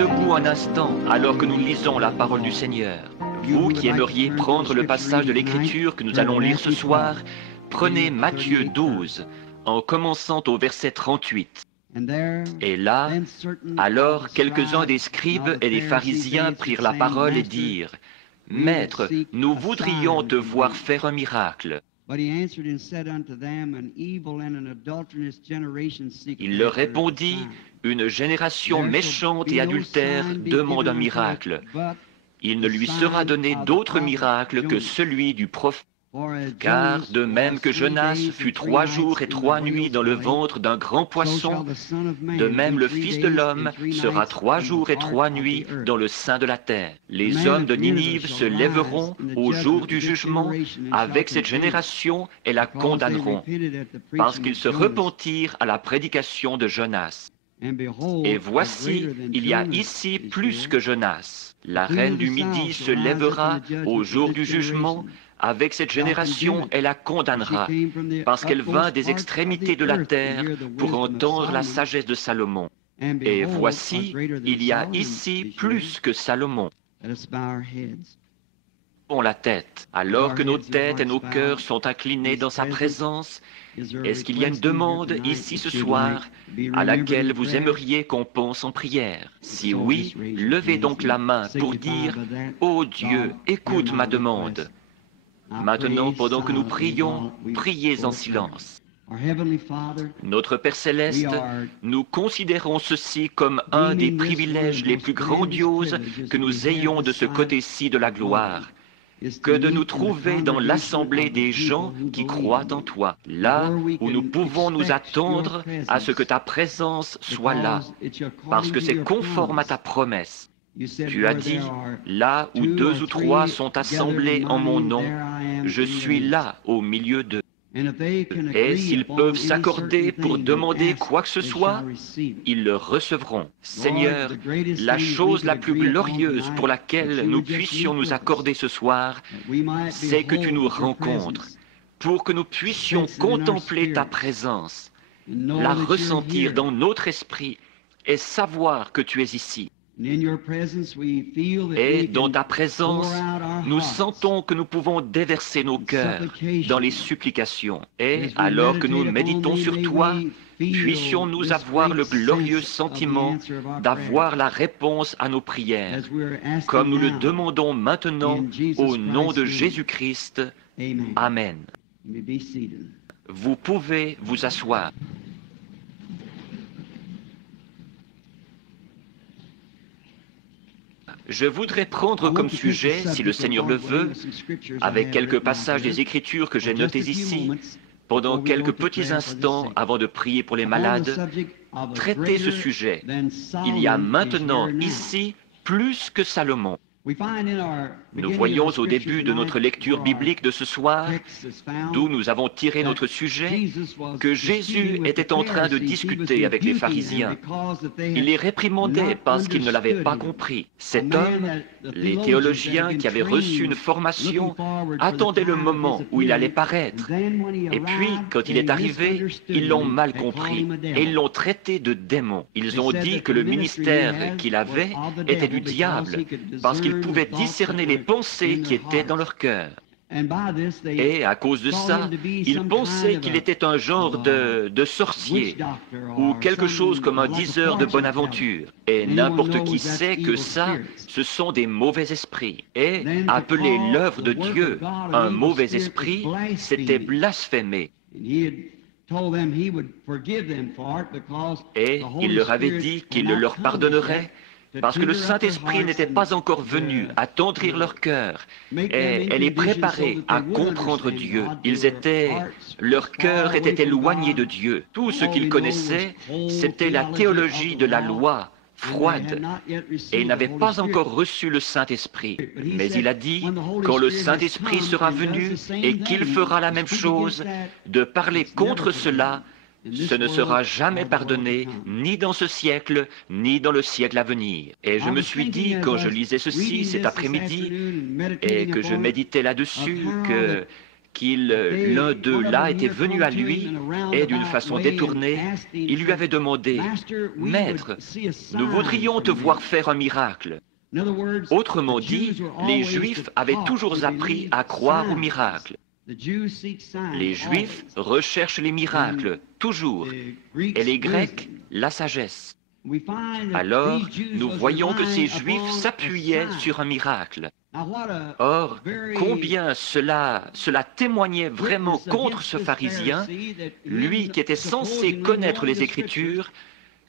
debout un instant alors que nous lisons la parole du Seigneur. Vous qui aimeriez prendre le passage de l'Écriture que nous allons lire ce soir, prenez Matthieu 12, en commençant au verset 38. Et là, alors quelques-uns des scribes et des pharisiens prirent la parole et dirent, « Maître, nous voudrions te voir faire un miracle. » Il leur répondit, « Une génération méchante et adultère demande un miracle. Il ne lui sera donné d'autre miracle que celui du prophète. Car de même que Jonas fut 3 jours et 3 nuits dans le ventre d'un grand poisson, de même le Fils de l'homme sera 3 jours et 3 nuits dans le sein de la terre. Les hommes de Ninive se lèveront au jour du jugement avec cette génération et la condamneront, parce qu'ils se repentirent à la prédication de Jonas. Et voici, il y a ici plus que Jonas. La reine du Midi se lèvera au jour du jugement avec cette génération et la condamnera, parce qu'elle vint des extrémités de la terre pour entendre la sagesse de Salomon. Et voici, il y a ici plus que Salomon. Levons la tête, alors que nos têtes et nos cœurs sont inclinés dans sa présence. Est-ce qu'il y a une demande ici ce soir à laquelle vous aimeriez qu'on pense en prière? Si oui, levez donc la main pour dire « Ô Dieu, écoute ma demande ». Maintenant, pendant que nous prions, priez en silence. Notre Père Céleste, nous considérons ceci comme un des privilèges les plus grandioses que nous ayons de ce côté-ci de la gloire, que de nous trouver dans l'assemblée des gens qui croient en toi, là où nous pouvons nous attendre à ce que ta présence soit là, parce que c'est conforme à ta promesse. Tu as dit, là où 2 ou 3 sont assemblés en mon nom, je suis là au milieu d'eux. Et s'ils peuvent s'accorder pour demander quoi que ce soit, ils le recevront. Seigneur, la chose la plus glorieuse pour laquelle nous puissions nous accorder ce soir, c'est que tu nous rencontres, pour que nous puissions contempler ta présence, la ressentir dans notre esprit et savoir que tu es ici. Et dans ta présence, nous sentons que nous pouvons déverser nos cœurs dans les supplications. Et alors que nous méditons sur toi, puissions-nous avoir le glorieux sentiment d'avoir la réponse à nos prières, comme nous le demandons maintenant au nom de Jésus-Christ. Amen. Vous pouvez vous asseoir. Je voudrais prendre comme sujet, si le Seigneur le veut, avec quelques passages des Écritures que j'ai notés ici, pendant quelques petits instants avant de prier pour les malades, traiter ce sujet. Il y a maintenant ici plus que Salomon. Nous voyons au début de notre lecture biblique de ce soir, d'où nous avons tiré notre sujet, que Jésus était en train de discuter avec les pharisiens. Il les réprimandait parce qu'ils ne l'avaient pas compris. Cet homme, les théologiens qui avaient reçu une formation, attendaient le moment où il allait paraître. Et puis, quand il est arrivé, ils l'ont mal compris et ils l'ont traité de démon. Ils ont dit que le ministère qu'il avait était du diable, parce qu'il pouvait discerner les pensées qui étaient dans leur cœur. Et à cause de ça, ils pensaient qu'il était un genre de sorcier ou quelque chose comme un diseur de bonne aventure. Et n'importe qui sait que ça, ce sont des mauvais esprits. Et appeler l'œuvre de Dieu un mauvais esprit, c'était blasphémer. Et il leur avait dit qu'il le leur pardonnerait, parce que le Saint-Esprit n'était pas encore venu attendrir leur cœur et les préparer à comprendre Dieu. Leur cœur était éloigné de Dieu. Tout ce qu'ils connaissaient, c'était la théologie de la loi froide, et ils n'avaient pas encore reçu le Saint-Esprit. Mais il a dit, quand le Saint-Esprit sera venu et qu'il fera la même chose, de parler contre cela, ce ne sera jamais pardonné, ni dans ce siècle, ni dans le siècle à venir. Et je me suis dit, quand je lisais ceci cet après-midi, et que je méditais là-dessus, l'un d'eux là était venu à lui et d'une façon détournée, il lui avait demandé, « Maître, nous voudrions te voir faire un miracle. » Autrement dit, les Juifs avaient toujours appris à croire aux miracles. Les Juifs recherchent les miracles, toujours, et les Grecs, la sagesse. Alors, nous voyons que ces Juifs s'appuyaient sur un miracle. Or, combien cela témoignait vraiment contre ce pharisien, lui qui était censé connaître les Écritures,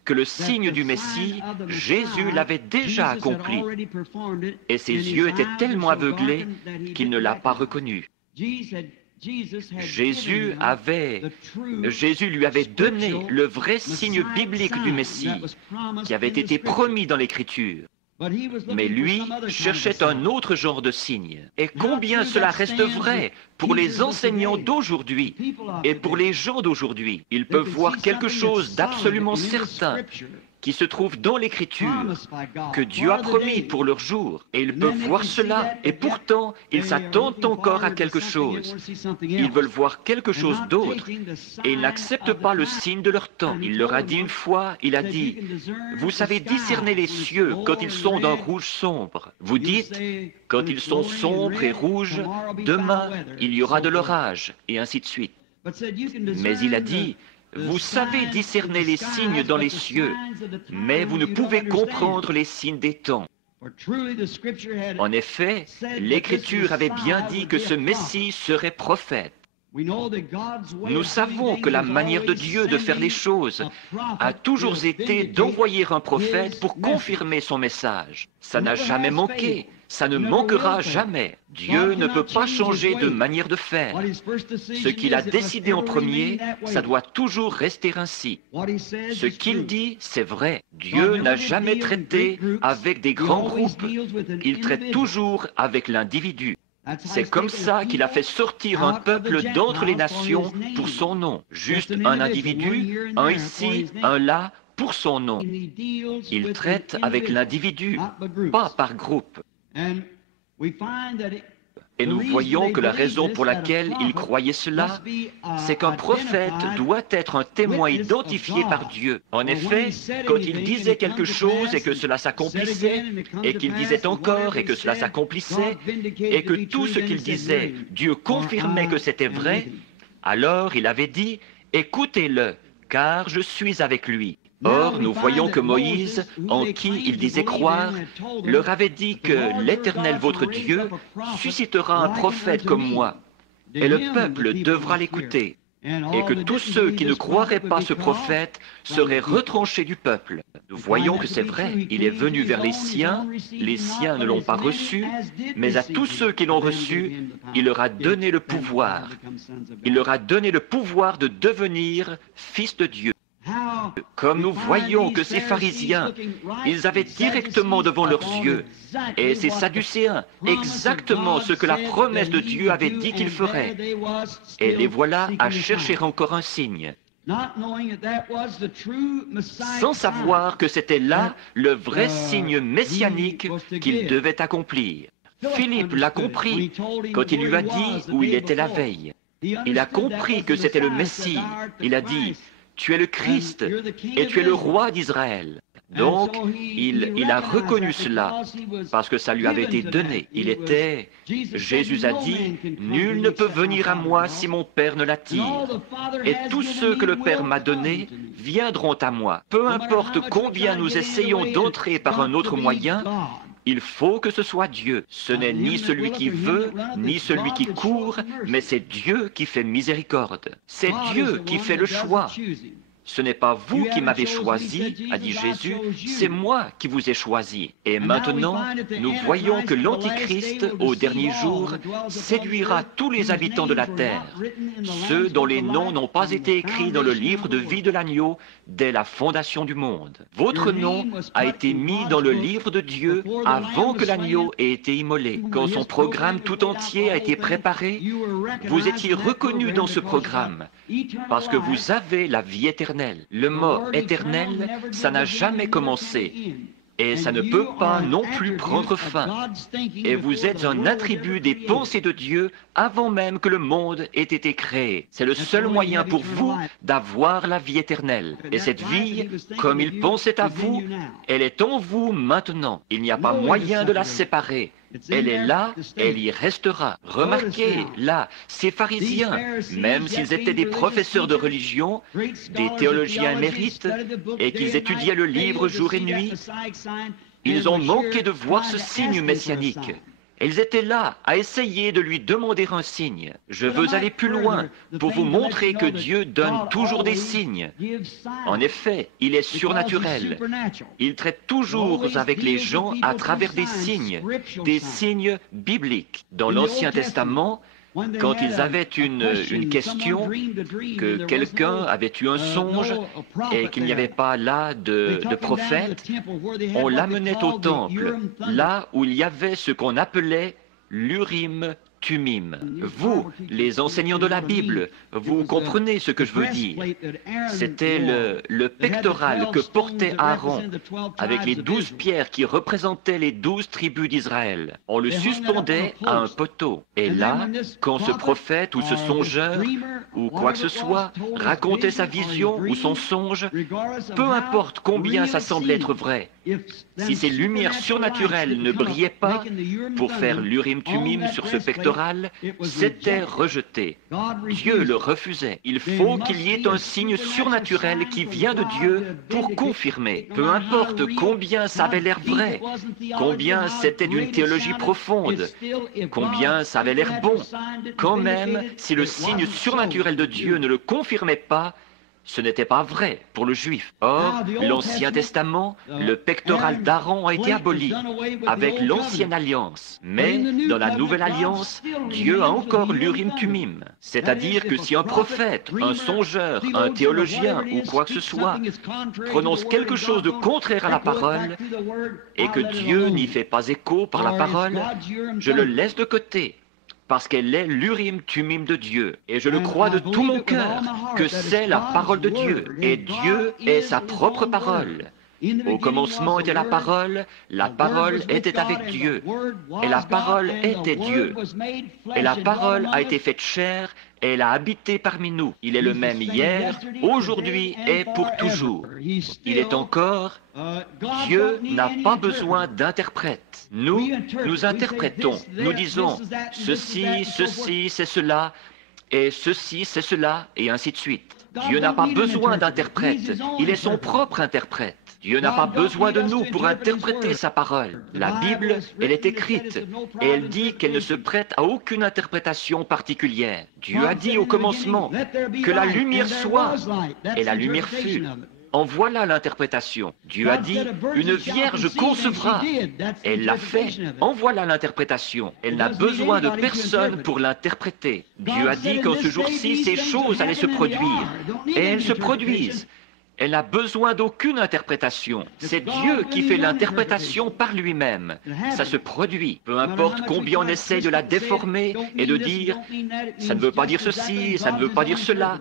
que le signe du Messie, Jésus l'avait déjà accompli, et ses yeux étaient tellement aveuglés qu'il ne l'a pas reconnu. Jésus lui avait donné le vrai signe biblique du Messie qui avait été promis dans l'Écriture. Mais lui cherchait un autre genre de signe. Et combien cela reste vrai pour les enseignants d'aujourd'hui et pour les gens d'aujourd'hui. Ils peuvent voir quelque chose d'absolument certain qui se trouve dans l'Écriture, que Dieu a promis pour leur jour. Et ils peuvent voir cela, et pourtant, ils s'attendent encore à quelque chose. Ils veulent voir quelque chose d'autre, et ils n'acceptent pas le signe de leur temps. Il leur a dit une fois, il a dit, « Vous savez discerner les cieux quand ils sont d'un rouge sombre. Vous dites, quand ils sont sombres et rouges, demain, il y aura de l'orage, et ainsi de suite. » Mais il a dit, vous savez discerner les signes dans les cieux, mais vous ne pouvez comprendre les signes des temps. En effet, l'Écriture avait bien dit que ce Messie serait prophète. Nous savons que la manière de Dieu de faire les choses a toujours été d'envoyer un prophète pour confirmer son message. Ça n'a jamais manqué. Ça ne manquera jamais. Dieu ne peut pas changer de manière de faire. Ce qu'il a décidé en premier, ça doit toujours rester ainsi. Ce qu'il dit, c'est vrai. Dieu n'a jamais traité avec des grands groupes. Il traite toujours avec l'individu. C'est comme ça qu'il a fait sortir un peuple d'entre les nations pour son nom. Juste un individu, un ici, un là, pour son nom. Il traite avec l'individu, pas par groupe. Et nous voyons que la raison pour laquelle il croyait cela, c'est qu'un prophète doit être un témoin identifié par Dieu. En effet, quand il disait quelque chose et que cela s'accomplissait, et qu'il disait encore et que cela s'accomplissait, et que tout ce qu'il disait, Dieu confirmait que c'était vrai, alors il avait dit, « Écoutez-le, car je suis avec lui. » Or, nous voyons que Moïse, en qui il disait croire, leur avait dit que l'Éternel votre Dieu suscitera un prophète comme moi, et le peuple devra l'écouter, et que tous ceux qui ne croiraient pas ce prophète seraient retranchés du peuple. Nous voyons que c'est vrai, il est venu vers les siens ne l'ont pas reçu, mais à tous ceux qui l'ont reçu, il leur a donné le pouvoir. Il leur a donné le pouvoir de devenir fils de Dieu. Comme nous voyons que ces pharisiens, ils avaient directement devant leurs yeux, et ces sadducéens, exactement ce que la promesse de Dieu avait dit qu'ils feraient. Et les voilà à chercher encore un signe, sans savoir que c'était là le vrai signe messianique qu'ils devaient accomplir. Philippe l'a compris quand il lui a dit où il était la veille. Il a compris que c'était le Messie. Il a dit, tu es le Christ et tu es le roi d'Israël. Donc, il a reconnu cela parce que ça lui avait été donné. Jésus a dit, « Nul ne peut venir à moi si mon Père ne l'attire. Et tous ceux que le Père m'a donnés viendront à moi. » Peu importe combien nous essayons d'entrer par un autre moyen, il faut que ce soit Dieu. Ce n'est ni celui qui veut, ni celui qui court, mais c'est Dieu qui fait miséricorde. C'est Dieu qui fait le choix. Ce n'est pas vous qui m'avez choisi, a dit Jésus, c'est moi qui vous ai choisi. Et maintenant, nous voyons que l'Antichrist, au dernier jour, séduira tous les habitants de la terre, ceux dont les noms n'ont pas été écrits dans le livre de vie de l'agneau dès la fondation du monde. Votre nom a été mis dans le livre de Dieu avant que l'agneau ait été immolé. Quand son programme tout entier a été préparé, vous étiez reconnus dans ce programme, parce que vous avez la vie éternelle. Le mot éternel, ça n'a jamais commencé. Et ça ne peut pas non plus prendre fin. Et vous êtes un attribut des pensées de Dieu avant même que le monde ait été créé. C'est le seul moyen pour vous d'avoir la vie éternelle. Et cette vie, comme il pensait à vous, elle est en vous maintenant. Il n'y a pas moyen de la séparer. Elle est là, elle y restera. Remarquez, là, ces pharisiens, même s'ils étaient des professeurs de religion, des théologiens émérites, et qu'ils étudiaient le livre jour et nuit, ils ont manqué de voir ce signe messianique. Ils étaient là à essayer de lui demander un signe. Je veux aller plus loin pour vous montrer que Dieu donne toujours des signes. En effet, il est surnaturel. Il traite toujours avec les gens à travers des signes bibliques. Dans l'Ancien Testament, quand ils avaient une question, que quelqu'un avait eu un songe et qu'il n'y avait pas là de prophète, on l'amenait au temple, là où il y avait ce qu'on appelait l'Urim Tumim. Vous, les enseignants de la Bible, vous comprenez ce que je veux dire. C'était le pectoral que portait Aaron avec les 12 pierres qui représentaient les 12 tribus d'Israël. On le suspendait à un poteau. Et là, quand ce prophète ou ce songeur ou quoi que ce soit racontait sa vision ou son songe, peu importe combien ça semblait être vrai, si ces lumières surnaturelles ne brillaient pas pour faire l'Urim Tumim sur ce pectoral, c'était rejeté. Dieu le refusait. Il faut qu'il y ait un signe surnaturel qui vient de Dieu pour confirmer. Peu importe combien ça avait l'air vrai, combien c'était d'une théologie profonde, combien ça avait l'air bon. Quand même, si le signe surnaturel de Dieu ne le confirmait pas, ce n'était pas vrai pour le juif. Or, l'Ancien Testament, le pectoral d'Aaron a été aboli avec l'Ancienne Alliance. Mais dans la Nouvelle Alliance, Dieu a encore l'Urim Tumim. C'est-à-dire que si un prophète, un songeur, un théologien ou quoi que ce soit prononce quelque chose de contraire à la parole et que Dieu n'y fait pas écho par la parole, je le laisse de côté. Parce qu'elle est l'Urim Tumim de Dieu. Et je le crois de tout mon cœur, que c'est la parole de Dieu. Et Dieu est sa propre parole. Au commencement était la parole était avec Dieu, et la parole était Dieu. Et la parole a été faite chair, et elle a habité parmi nous. Il est le même hier, aujourd'hui et pour toujours. Il est encore... Dieu n'a pas besoin d'interprète. Nous interprétons. Nous disons, ceci, c'est cela, et ceci, c'est cela, et ainsi de suite. Dieu n'a pas besoin d'interprète. Il est son propre interprète. Dieu n'a pas besoin de nous pour interpréter sa parole. La Bible, elle est écrite, et elle dit qu'elle ne se prête à aucune interprétation particulière. Dieu a dit au commencement que la lumière soit, et la lumière fut. En voilà l'interprétation. Dieu a dit, une vierge concevra. Elle l'a fait. En voilà l'interprétation. Elle n'a besoin de personne pour l'interpréter. Dieu a dit qu'en ce jour-ci, ces choses allaient se produire. Et elles se produisent. Elle n'a besoin d'aucune interprétation. C'est Dieu qui fait l'interprétation par lui-même. Ça se produit. Peu importe combien on essaye de la déformer et de dire « ça ne veut pas dire ceci, ça ne veut pas dire cela ».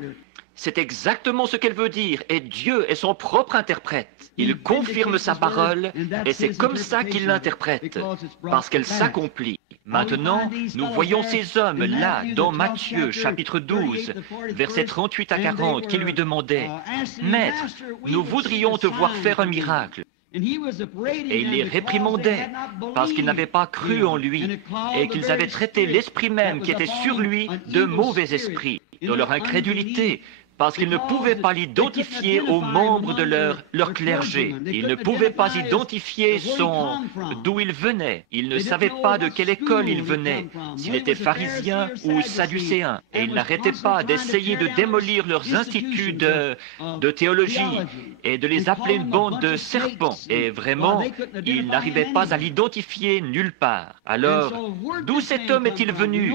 C'est exactement ce qu'elle veut dire, et Dieu est son propre interprète. Il confirme sa parole, et c'est comme ça qu'il l'interprète, parce qu'elle s'accomplit. Maintenant, nous voyons ces hommes là, dans Matthieu, chapitre 12, versets 38 à 40, qui lui demandaient « Maître, nous voudrions te voir faire un miracle. » Et il les réprimandait parce qu'ils n'avaient pas cru en lui et qu'ils avaient traité l'esprit même qui était sur lui de mauvais esprit, dans leur incrédulité, parce qu'ils ne pouvaient pas l'identifier aux membres de leur clergé. Ils ne pouvaient pas identifier d'où il venait. Ils ne savaient pas de quelle école il venait, s'il était pharisien ou sadducéen. Et ils n'arrêtaient pas d'essayer de démolir leurs instituts de théologie et de les appeler une bande de serpents. Et vraiment, ils n'arrivaient pas à l'identifier nulle part. Alors, d'où cet homme est-il venu?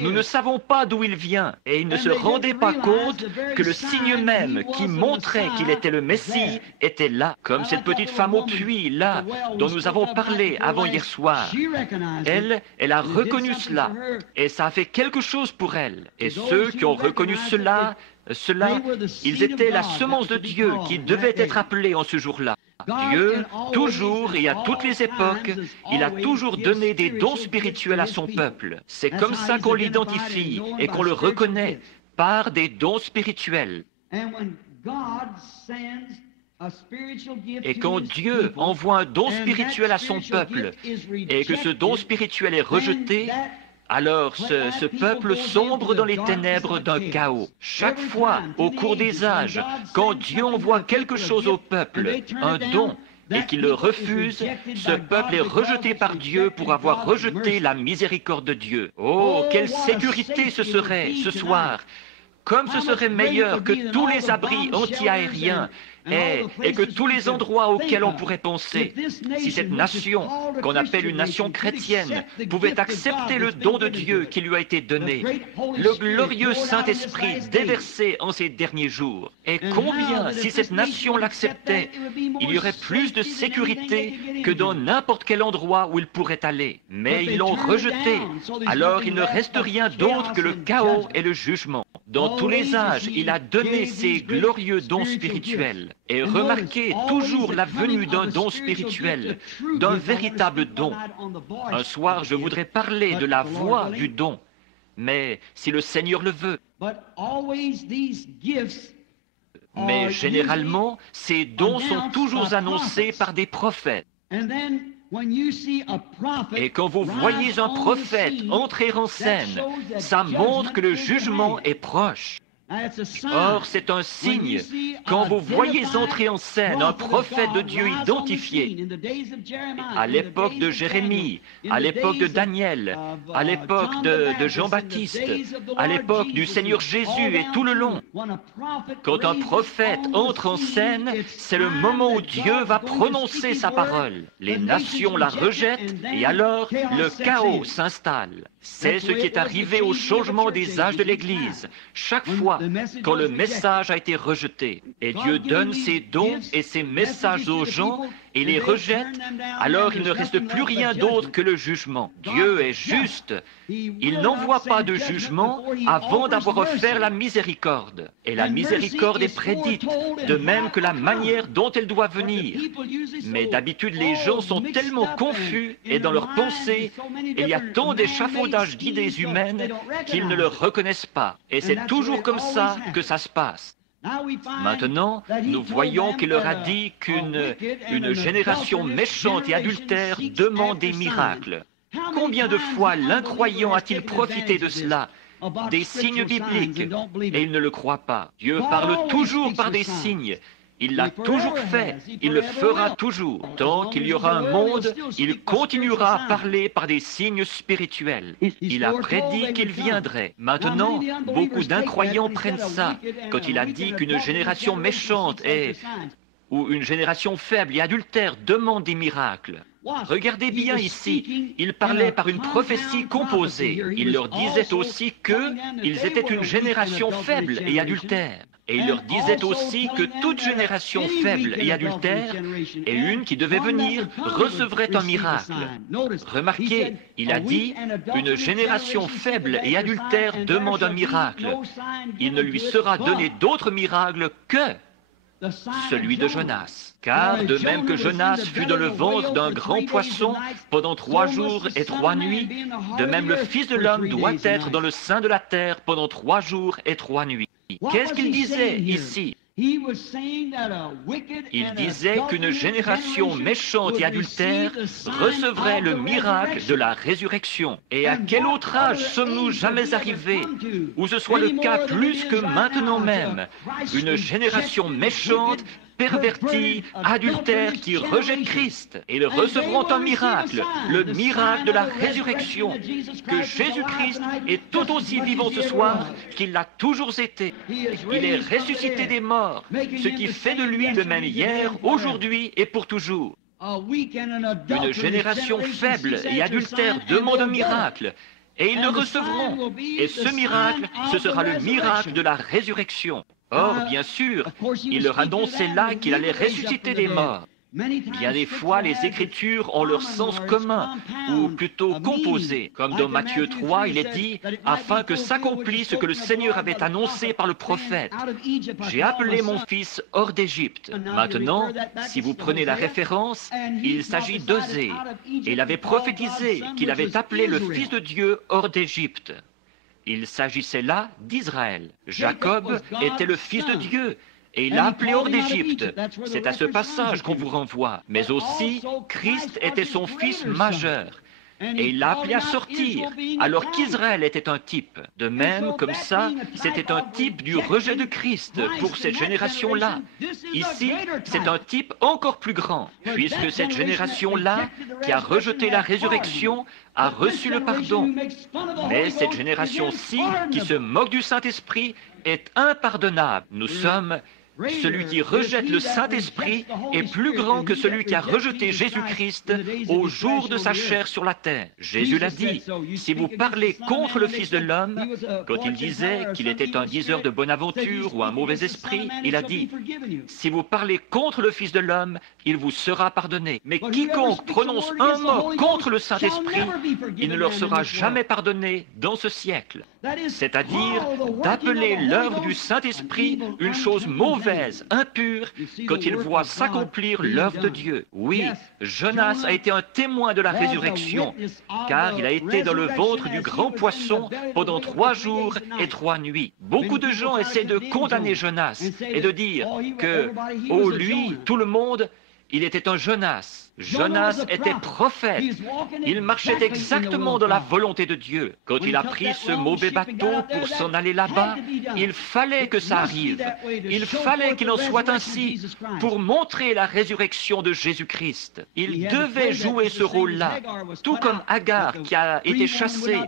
Nous ne savons pas d'où il vient. Et ils ne se rendaient pas compte que le signe même qui montrait qu'il était le Messie était là, comme cette petite femme au puits, là, dont nous avons parlé avant hier soir. Elle a reconnu cela, et ça a fait quelque chose pour elle. Et ceux qui ont reconnu cela Ceux-là, ils étaient la semence de Dieu qui devait être appelée en ce jour-là. Dieu, toujours et à toutes les époques, il a toujours donné des dons spirituels à son peuple. C'est comme ça qu'on l'identifie et qu'on le reconnaît, par des dons spirituels. Et quand Dieu envoie un don spirituel à son peuple et que ce don spirituel est rejeté, alors ce peuple sombre dans les ténèbres d'un chaos. Chaque fois, au cours des âges, quand Dieu envoie quelque chose au peuple, un don, et qu'il le refuse, ce peuple est rejeté par Dieu pour avoir rejeté la miséricorde de Dieu. Oh, quelle sécurité ce serait ce soir! Comme ce serait meilleur que tous les abris anti-aériens et que tous les endroits auxquels on pourrait penser, si cette nation, qu'on appelle une nation chrétienne, pouvait accepter le don de Dieu qui lui a été donné, le glorieux Saint-Esprit déversé en ces derniers jours. Et combien, si cette nation l'acceptait, il y aurait plus de sécurité que dans n'importe quel endroit où ils pourraient aller. Mais ils l'ont rejeté, alors il ne reste rien d'autre que le chaos et le jugement. Dans tous les âges, il a donné ses glorieux dons spirituels. Et remarquez toujours la venue d'un don spirituel, d'un véritable don. Un soir, je voudrais parler de la voie du don, mais si le Seigneur le veut. Mais généralement, ces dons sont toujours annoncés par des prophètes. Et quand vous voyez un prophète entrer en scène, ça montre que le jugement est proche. Or, c'est un signe. Quand vous voyez entrer en scène un prophète de Dieu identifié, à l'époque de Jérémie, à l'époque de Daniel, à l'époque de Jean-Baptiste, à l'époque du Seigneur Jésus et tout le long, quand un prophète entre en scène, c'est le moment où Dieu va prononcer sa parole. Les nations la rejettent et alors le chaos s'installe. C'est ce qui est arrivé au changement des âges de l'Église. Chaque fois quand le message a été rejeté, et Dieu donne ses dons et ses messages aux gens et les rejette, alors il ne reste plus rien d'autre que le jugement. Dieu est juste. Il n'envoie pas de jugement avant d'avoir offert la miséricorde. Et la miséricorde est prédite, de même que la manière dont elle doit venir. Mais d'habitude, les gens sont tellement confus et dans leurs pensées, il y a tant d'échafaudages d'idées humaines qu'ils ne le reconnaissent pas. Et c'est toujours comme ça que ça se passe. Maintenant, nous voyons qu'il leur a dit qu'une génération méchante et adultère demande des miracles. Combien de fois l'incroyant a-t-il profité de cela, des signes bibliques, et il ne le croit pas? Dieu parle toujours par des signes. Il l'a toujours fait, il le fera toujours. Tant qu'il y aura un monde, il continuera à parler par des signes spirituels. Il a prédit qu'il viendrait. Maintenant, beaucoup d'incroyants prennent ça. Quand il a dit qu'une génération méchante ou une génération faible et adultère demande des miracles. Regardez bien ici, il parlait par une prophétie composée. Il leur disait aussi qu'ils étaient une génération faible et adultère. Et il leur disait aussi que toute génération faible et adultère, et une qui devait venir, recevrait un miracle. Remarquez, il a dit, une génération faible et adultère demande un miracle. Il ne lui sera donné d'autre miracle que celui de Jonas. Car de même que Jonas fut dans le ventre d'un grand poisson pendant 3 jours et 3 nuits, de même le Fils de l'homme doit être dans le sein de la terre pendant 3 jours et 3 nuits. Qu'est-ce qu'il disait ici? Il disait qu'une génération méchante et adultère recevrait le miracle de la résurrection. Et à quel autre âge sommes-nous jamais arrivés, où ce soit le cas plus que maintenant même, une génération méchante, pervertie, adultère qui rejette Christ. Et ils recevront un miracle, le miracle de la résurrection, que Jésus-Christ est tout aussi vivant ce soir qu'il l'a toujours été. Il est ressuscité des morts, ce qui fait de lui le même hier, aujourd'hui et pour toujours. Une génération faible et adultère demande un miracle, et ils le recevront. Et ce miracle, ce sera le miracle de la résurrection. Or, bien sûr, il leur annonçait là qu'il allait ressusciter des morts. Bien des fois, les Écritures ont leur sens commun, ou plutôt composé. Comme dans Matthieu 3, il est dit « Afin que s'accomplisse ce que le Seigneur avait annoncé par le prophète. J'ai appelé mon fils hors d'Égypte. » Maintenant, si vous prenez la référence, il s'agit d'Osée. Et il avait prophétisé qu'il avait appelé le Fils de Dieu hors d'Égypte. Il s'agissait là d'Israël. Jacob était le Fils de Dieu. Et il l'a appelé hors d'Égypte. C'est à ce passage qu'on vous renvoie. Mais aussi, Christ était son fils majeur. Et il l'a appelé à sortir, alors qu'Israël était un type. De même, comme ça, c'était un type du rejet de Christ pour cette génération-là. Ici, c'est un type encore plus grand, puisque cette génération-là, qui a rejeté la résurrection, a reçu le pardon. Mais cette génération-ci, qui se moque du Saint-Esprit, est impardonnable. Nous sommes... Celui qui rejette le Saint-Esprit est plus grand que celui qui a rejeté Jésus-Christ au jour de sa chair sur la terre. Jésus l'a dit, si vous parlez contre le Fils de l'homme, quand il disait qu'il était un diseur de bonne aventure ou un mauvais esprit, il a dit, si vous parlez contre le Fils de l'homme, il vous sera pardonné. Mais quiconque prononce un mot contre le Saint-Esprit, il ne leur sera jamais pardonné dans ce siècle. C'est-à-dire d'appeler l'œuvre du Saint-Esprit une chose mauvaise, impure, quand il voit s'accomplir l'œuvre de Dieu. Oui, Jonas a été un témoin de la résurrection, car il a été dans le ventre du grand poisson pendant 3 jours et 3 nuits. Beaucoup de gens essaient de condamner Jonas et de dire que, oh lui, tout le monde, il était un Jonas. Jonas était prophète. Il marchait exactement dans la volonté de Dieu. Quand il a pris ce mauvais bateau pour s'en aller là-bas, il fallait que ça arrive. Il fallait qu'il en soit ainsi pour montrer la résurrection de Jésus-Christ. Il devait jouer ce rôle-là, tout comme Agar qui a été chassée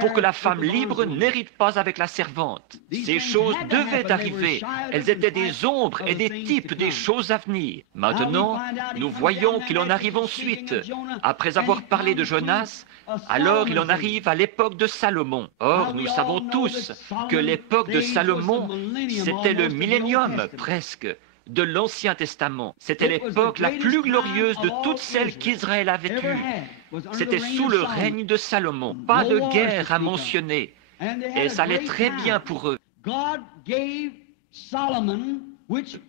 pour que la femme libre n'hérite pas avec la servante. Ces choses devaient arriver. Elles étaient des ombres et des types des choses à venir. Maintenant, nous voyons qu'il en arrive ensuite. Après avoir parlé de Jonas, alors il en arrive à l'époque de Salomon. Or, nous savons tous que l'époque de Salomon, c'était le millénium presque de l'Ancien Testament. C'était l'époque la plus glorieuse de toutes celles qu'Israël avait eues. C'était sous le règne de Salomon. Pas de guerre à mentionner. Et ça allait très bien pour eux.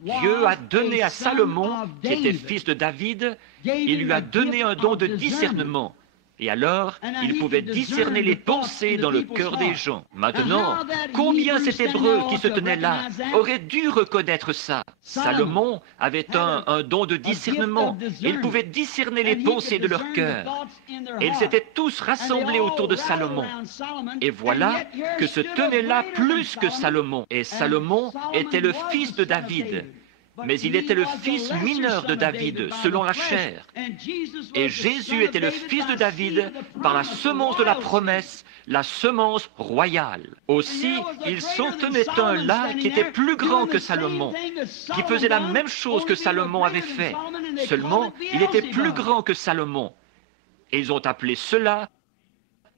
Dieu a donné à Salomon, qui était fils de David, il lui a donné un don de discernement. Et alors, il pouvait discerner les pensées dans le cœur des gens. Maintenant, combien cet Hébreu qui se tenait là aurait dû reconnaître ça? Salomon avait un don de discernement. Il pouvait discerner les pensées de leur cœur. Et ils étaient tous rassemblés autour de Salomon. Et voilà que se tenait là plus que Salomon. Et Salomon était le fils de David. Mais il était le fils mineur de David, selon la chair. Et Jésus était le fils de David par la semence de la promesse, la semence royale. Aussi, il s'en tenait un là qui était plus grand que Salomon, qui faisait la même chose que Salomon avait fait. Seulement, il était plus grand que Salomon. Et ils ont appelé cela...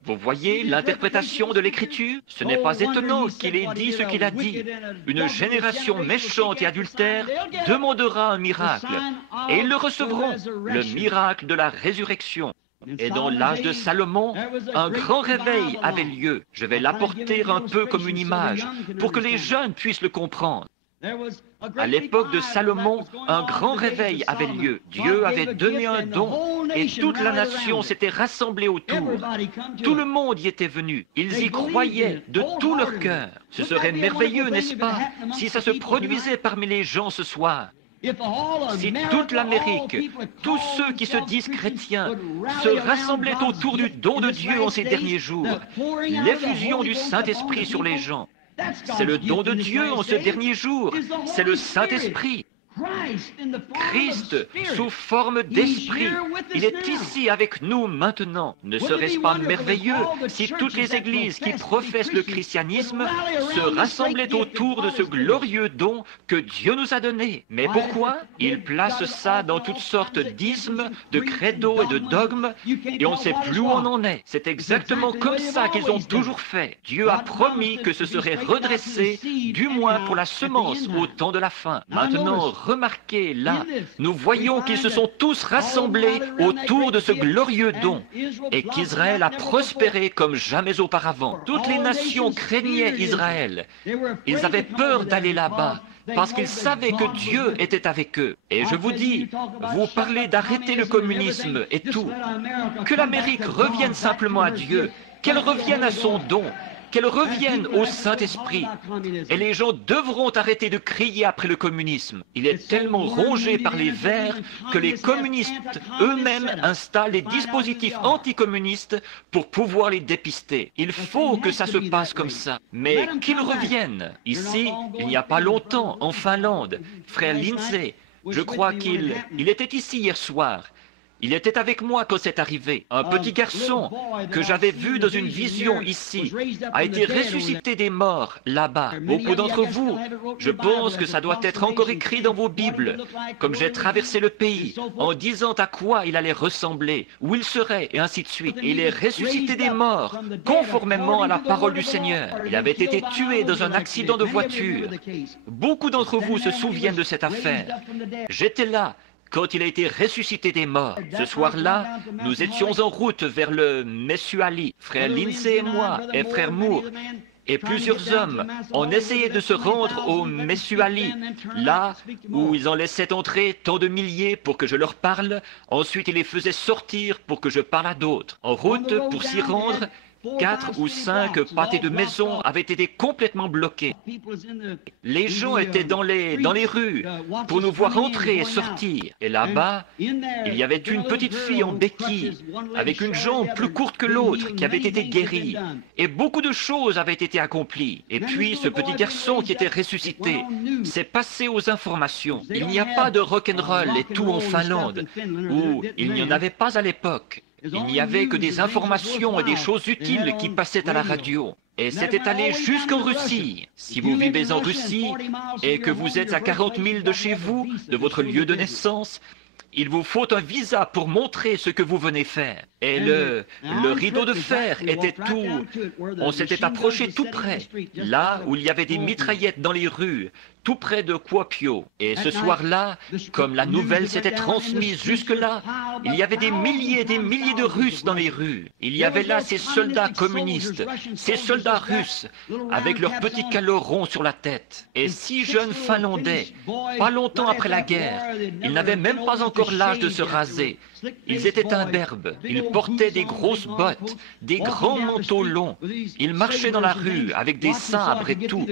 Vous voyez l'interprétation de l'Écriture? Ce n'est pas étonnant qu'il ait dit ce qu'il a dit. Une génération méchante et adultère demandera un miracle, et ils le recevront, le miracle de la résurrection. Et dans l'âge de Salomon, un grand réveil avait lieu. Je vais l'apporter un peu comme une image, pour que les jeunes puissent le comprendre. À l'époque de Salomon, un grand réveil avait lieu. Dieu avait donné un don et toute la nation s'était rassemblée autour. Tout le monde y était venu. Ils y croyaient de tout leur cœur. Ce serait merveilleux, n'est-ce pas, si ça se produisait parmi les gens ce soir. Si toute l'Amérique, tous ceux qui se disent chrétiens, se rassemblaient autour du don de Dieu en ces derniers jours, l'effusion du Saint-Esprit sur les gens. C'est le don de Dieu en ce dernier jour. C'est le Saint-Esprit. Christ, sous forme d'esprit, il est ici avec nous maintenant. Ne serait-ce pas merveilleux si toutes les églises qui professent le christianisme se rassemblaient autour de ce glorieux don que Dieu nous a donné? Mais pourquoi? Il place ça dans toutes sortes d'ismes, de credos et de dogmes, et on ne sait plus où on en est. C'est exactement comme ça qu'ils ont toujours fait. Dieu a promis que ce serait redressé, du moins pour la semence, au temps de la fin. Maintenant, remarquez, là, nous voyons qu'ils se sont tous rassemblés autour de ce glorieux don et qu'Israël a prospéré comme jamais auparavant. Toutes les nations craignaient Israël. Ils avaient peur d'aller là-bas parce qu'ils savaient que Dieu était avec eux. Et je vous dis, vous parlez d'arrêter le communisme et tout. Que l'Amérique revienne simplement à Dieu, qu'elle revienne à son don, qu'elle revienne au Saint-Esprit. Et les gens devront arrêter de crier après le communisme. Il est tellement rongé par les Verts que les communistes eux-mêmes installent des dispositifs anticommunistes pour pouvoir les dépister. Il faut que ça se passe comme ça. Mais qu'ils reviennent. Ici, il n'y a pas longtemps, en Finlande, frère Lindsay, je crois qu'il était ici hier soir. Il était avec moi quand c'est arrivé. Un petit garçon que j'avais vu dans une vision ici a été ressuscité des morts là-bas. Beaucoup d'entre vous, je pense que ça doit être encore écrit dans vos Bibles, comme j'ai traversé le pays en disant à quoi il allait ressembler, où il serait, et ainsi de suite. Et il est ressuscité des morts, conformément à la parole du Seigneur. Il avait été tué dans un accident de voiture. Beaucoup d'entre vous se souviennent de cette affaire. J'étais là quand il a été ressuscité des morts. Ce soir-là, nous étions en route vers le Messuali. Frère Lindsay et moi, et frère Moore, et plusieurs hommes, ont essayé de se rendre au Messuali, là où ils en laissaient entrer tant de milliers pour que je leur parle. Ensuite, ils les faisaient sortir pour que je parle à d'autres. En route, pour s'y rendre, 4 ou 5 pâtés de maison avaient été complètement bloqués. Les gens étaient dans les rues pour nous voir entrer et sortir. Et là-bas, il y avait une petite fille en béquille, avec une jambe plus courte que l'autre, qui avait été guérie. Et beaucoup de choses avaient été accomplies. Et puis, ce petit garçon qui était ressuscité s'est passé aux informations. Il n'y a pas de rock'n'roll et tout en Finlande, où il n'y en avait pas à l'époque. Il n'y avait que des informations et des choses utiles qui passaient à la radio. Et c'était allé jusqu'en Russie. Si vous vivez en Russie et que vous êtes à 40 000 de chez vous, de votre lieu de naissance, il vous faut un visa pour montrer ce que vous venez faire. Et le rideau de fer était tout... On s'était approché tout près, là où il y avait des mitraillettes dans les rues, tout près de Kuopio. Et ce soir-là, comme la nouvelle s'était transmise jusque-là, il y avait des milliers de Russes dans les rues. Il y avait là ces soldats communistes, ces soldats russes, avec leurs petits calots ronds sur la tête. Et 6 jeunes Finlandais, pas longtemps après la guerre, ils n'avaient même pas encore l'âge de se raser. Ils étaient imberbes, ils portaient des grosses bottes, des grands manteaux longs. Ils marchaient dans la rue avec des sabres et tout.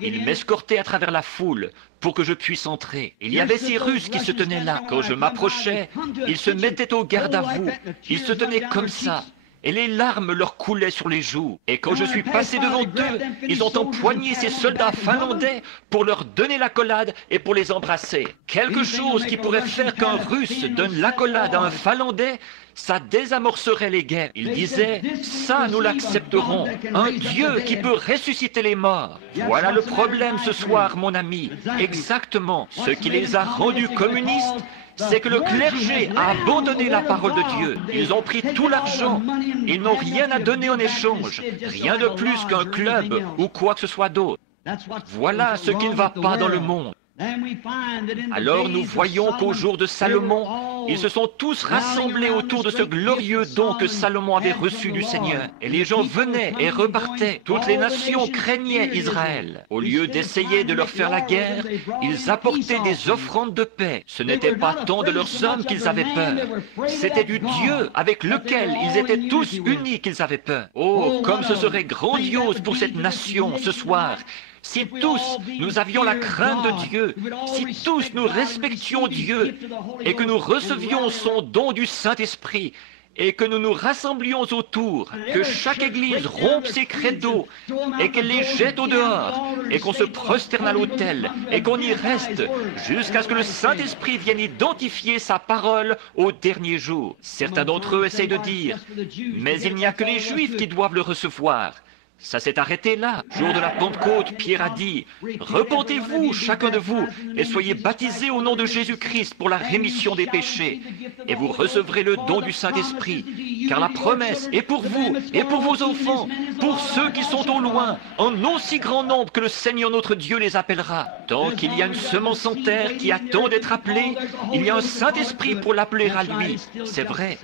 Ils m'escortaient à travers la foule pour que je puisse entrer. Il y avait ces Russes qui se tenaient là. Quand je m'approchais, ils se mettaient au garde à vous. Ils se tenaient comme ça. Et les larmes leur coulaient sur les joues. Et quand je suis passé devant eux, ils ont empoigné ces soldats finlandais pour leur donner l'accolade et pour les embrasser. Quelque chose qui pourrait faire qu'un Russe donne l'accolade à un Finlandais, ça désamorcerait les guerres. Ils disaient, ça nous l'accepterons, un Dieu qui peut ressusciter les morts. Voilà le problème ce soir, mon ami. Exactement, ce qui les a rendus communistes, c'est que le clergé a abandonné la parole de Dieu. Ils ont pris tout l'argent. Ils n'ont rien à donner en échange. Rien de plus qu'un club ou quoi que ce soit d'autre. Voilà ce qui ne va pas dans le monde. Alors nous voyons qu'au jour de Salomon, ils se sont tous rassemblés autour de ce glorieux don que Salomon avait reçu du Seigneur. Et les gens venaient et repartaient. Toutes les nations craignaient Israël. Au lieu d'essayer de leur faire la guerre, ils apportaient des offrandes de paix. Ce n'était pas tant de leurs hommes qu'ils avaient peur. C'était du Dieu avec lequel ils étaient tous unis qu'ils avaient peur. Oh, comme ce serait grandiose pour cette nation ce soir. Si tous nous avions la crainte de Dieu, si tous nous respections Dieu et que nous recevions son don du Saint-Esprit et que nous nous rassemblions autour, que chaque église rompe ses credos et qu'elle les jette au dehors et qu'on se prosterne à l'autel et qu'on y reste jusqu'à ce que le Saint-Esprit vienne identifier sa parole au dernier jour. Certains d'entre eux essayent de dire, mais il n'y a que les Juifs qui doivent le recevoir. Ça s'est arrêté là. Jour de la Pentecôte, Pierre a dit, « Repentez-vous, chacun de vous, et soyez baptisés au nom de Jésus-Christ pour la rémission des péchés, et vous recevrez le don du Saint-Esprit, car la promesse est pour vous et pour vos enfants, pour ceux qui sont au loin, en aussi grand nombre que le Seigneur notre Dieu les appellera. Tant qu'il y a une semence en terre qui attend d'être appelée, il y a un Saint-Esprit pour l'appeler à lui. C'est vrai,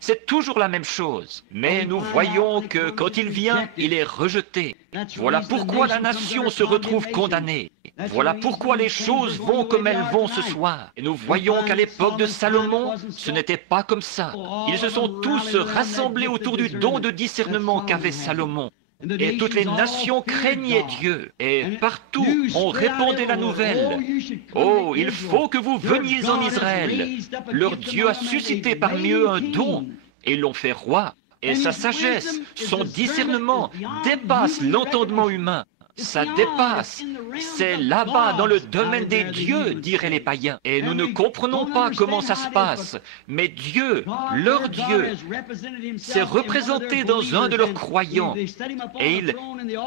c'est toujours la même chose. Mais nous voyons que quand il vient, il est rejeté. Voilà pourquoi la nation se retrouve condamnée. Voilà pourquoi les choses vont comme elles vont ce soir. Et nous voyons qu'à l'époque de Salomon, ce n'était pas comme ça. Ils se sont tous rassemblés autour du don de discernement qu'avait Salomon. Et toutes les nations craignaient Dieu. Et partout, on répandait la nouvelle. Oh, il faut que vous veniez en Israël. Leur Dieu a suscité parmi eux un don. Et ils l'ont fait roi. Et sa sagesse, son discernement dépasse l'entendement humain. Ça dépasse. C'est là-bas, dans le domaine des dieux, diraient les païens. Et nous ne comprenons pas comment ça se passe. Mais Dieu, leur Dieu, s'est représenté dans un de leurs croyants. Et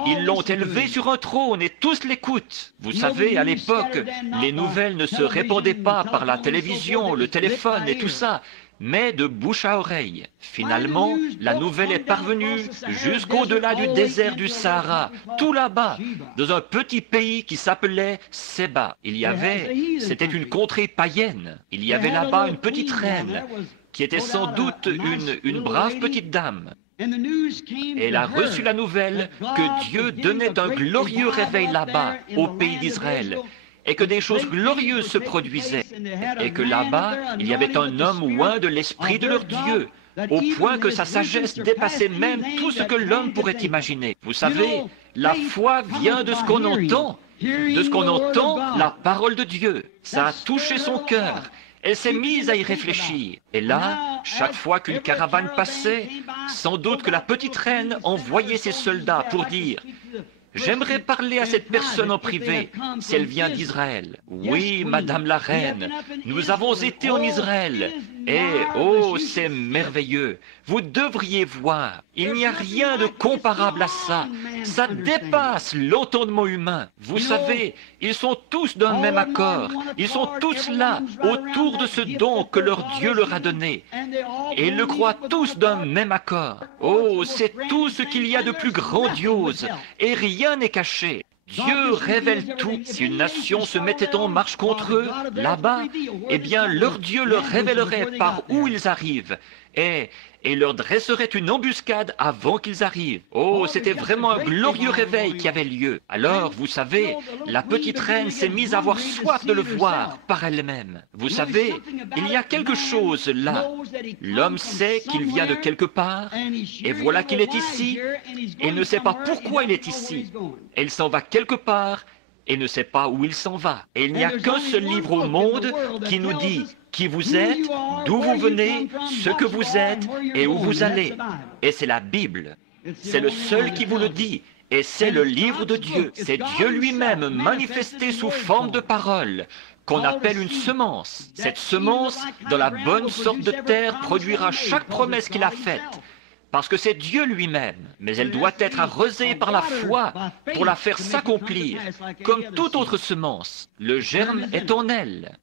ils l'ont élevé sur un trône et tous l'écoutent. Vous savez, à l'époque, les nouvelles ne se répandaient pas par la télévision, le téléphone et tout ça, mais de bouche à oreille. Finalement, la nouvelle est parvenue jusqu'au-delà du désert du Sahara, tout là-bas, dans un petit pays qui s'appelait Séba. C'était une contrée païenne. Il y avait là-bas une petite reine, qui était sans doute une brave petite dame. Elle a reçu la nouvelle que Dieu donnait un glorieux réveil là-bas, au pays d'Israël, et que des choses glorieuses se produisaient, et que là-bas, il y avait un homme oint de l'esprit de leur Dieu, au point que sa sagesse dépassait même tout ce que l'homme pourrait imaginer. Vous savez, la foi vient de ce qu'on entend, la parole de Dieu. Ça a touché son cœur. Elle s'est mise à y réfléchir. Et là, chaque fois qu'une caravane passait, sans doute que la petite reine envoyait ses soldats pour dire: j'aimerais parler à cette personne en privé, si elle vient d'Israël. Oui, Madame la Reine, nous avons été en Israël. Et, oh, c'est merveilleux. Vous devriez voir. Il n'y a rien de comparable à ça. Ça dépasse l'entendement humain. Vous savez, ils sont tous d'un même accord. Ils sont tous là, autour de ce don que leur Dieu leur a donné. Et ils le croient tous d'un même accord. Oh, c'est tout ce qu'il y a de plus grandiose. Et rien n'est caché. Dieu révèle tout. Si une nation se mettait en marche contre eux, là-bas, eh bien, leur Dieu leur révélerait par où ils arrivent et leur dresserait une embuscade avant qu'ils arrivent. Oh, c'était vraiment un glorieux réveil qui avait lieu. Alors, vous savez, la petite reine s'est mise à avoir soif de le voir par elle-même. Vous savez, il y a quelque chose là. L'homme sait qu'il vient de quelque part, et voilà qu'il est ici, et ne sait pas pourquoi il est ici. Et il s'en va quelque part, et ne sait pas où il s'en va. Et il n'y a qu'un seul livre au monde qui nous dit qui vous êtes, d'où vous venez, ce que vous êtes et où vous allez. Et c'est la Bible. C'est le seul qui vous le dit. Et c'est le livre de Dieu. C'est Dieu lui-même manifesté sous forme de parole, qu'on appelle une semence. Cette semence, dans la bonne sorte de terre, produira chaque promesse qu'il a faite. Parce que c'est Dieu lui-même, mais elle doit être arrosée par la foi pour la faire s'accomplir, comme toute autre semence. Le germe est en elle.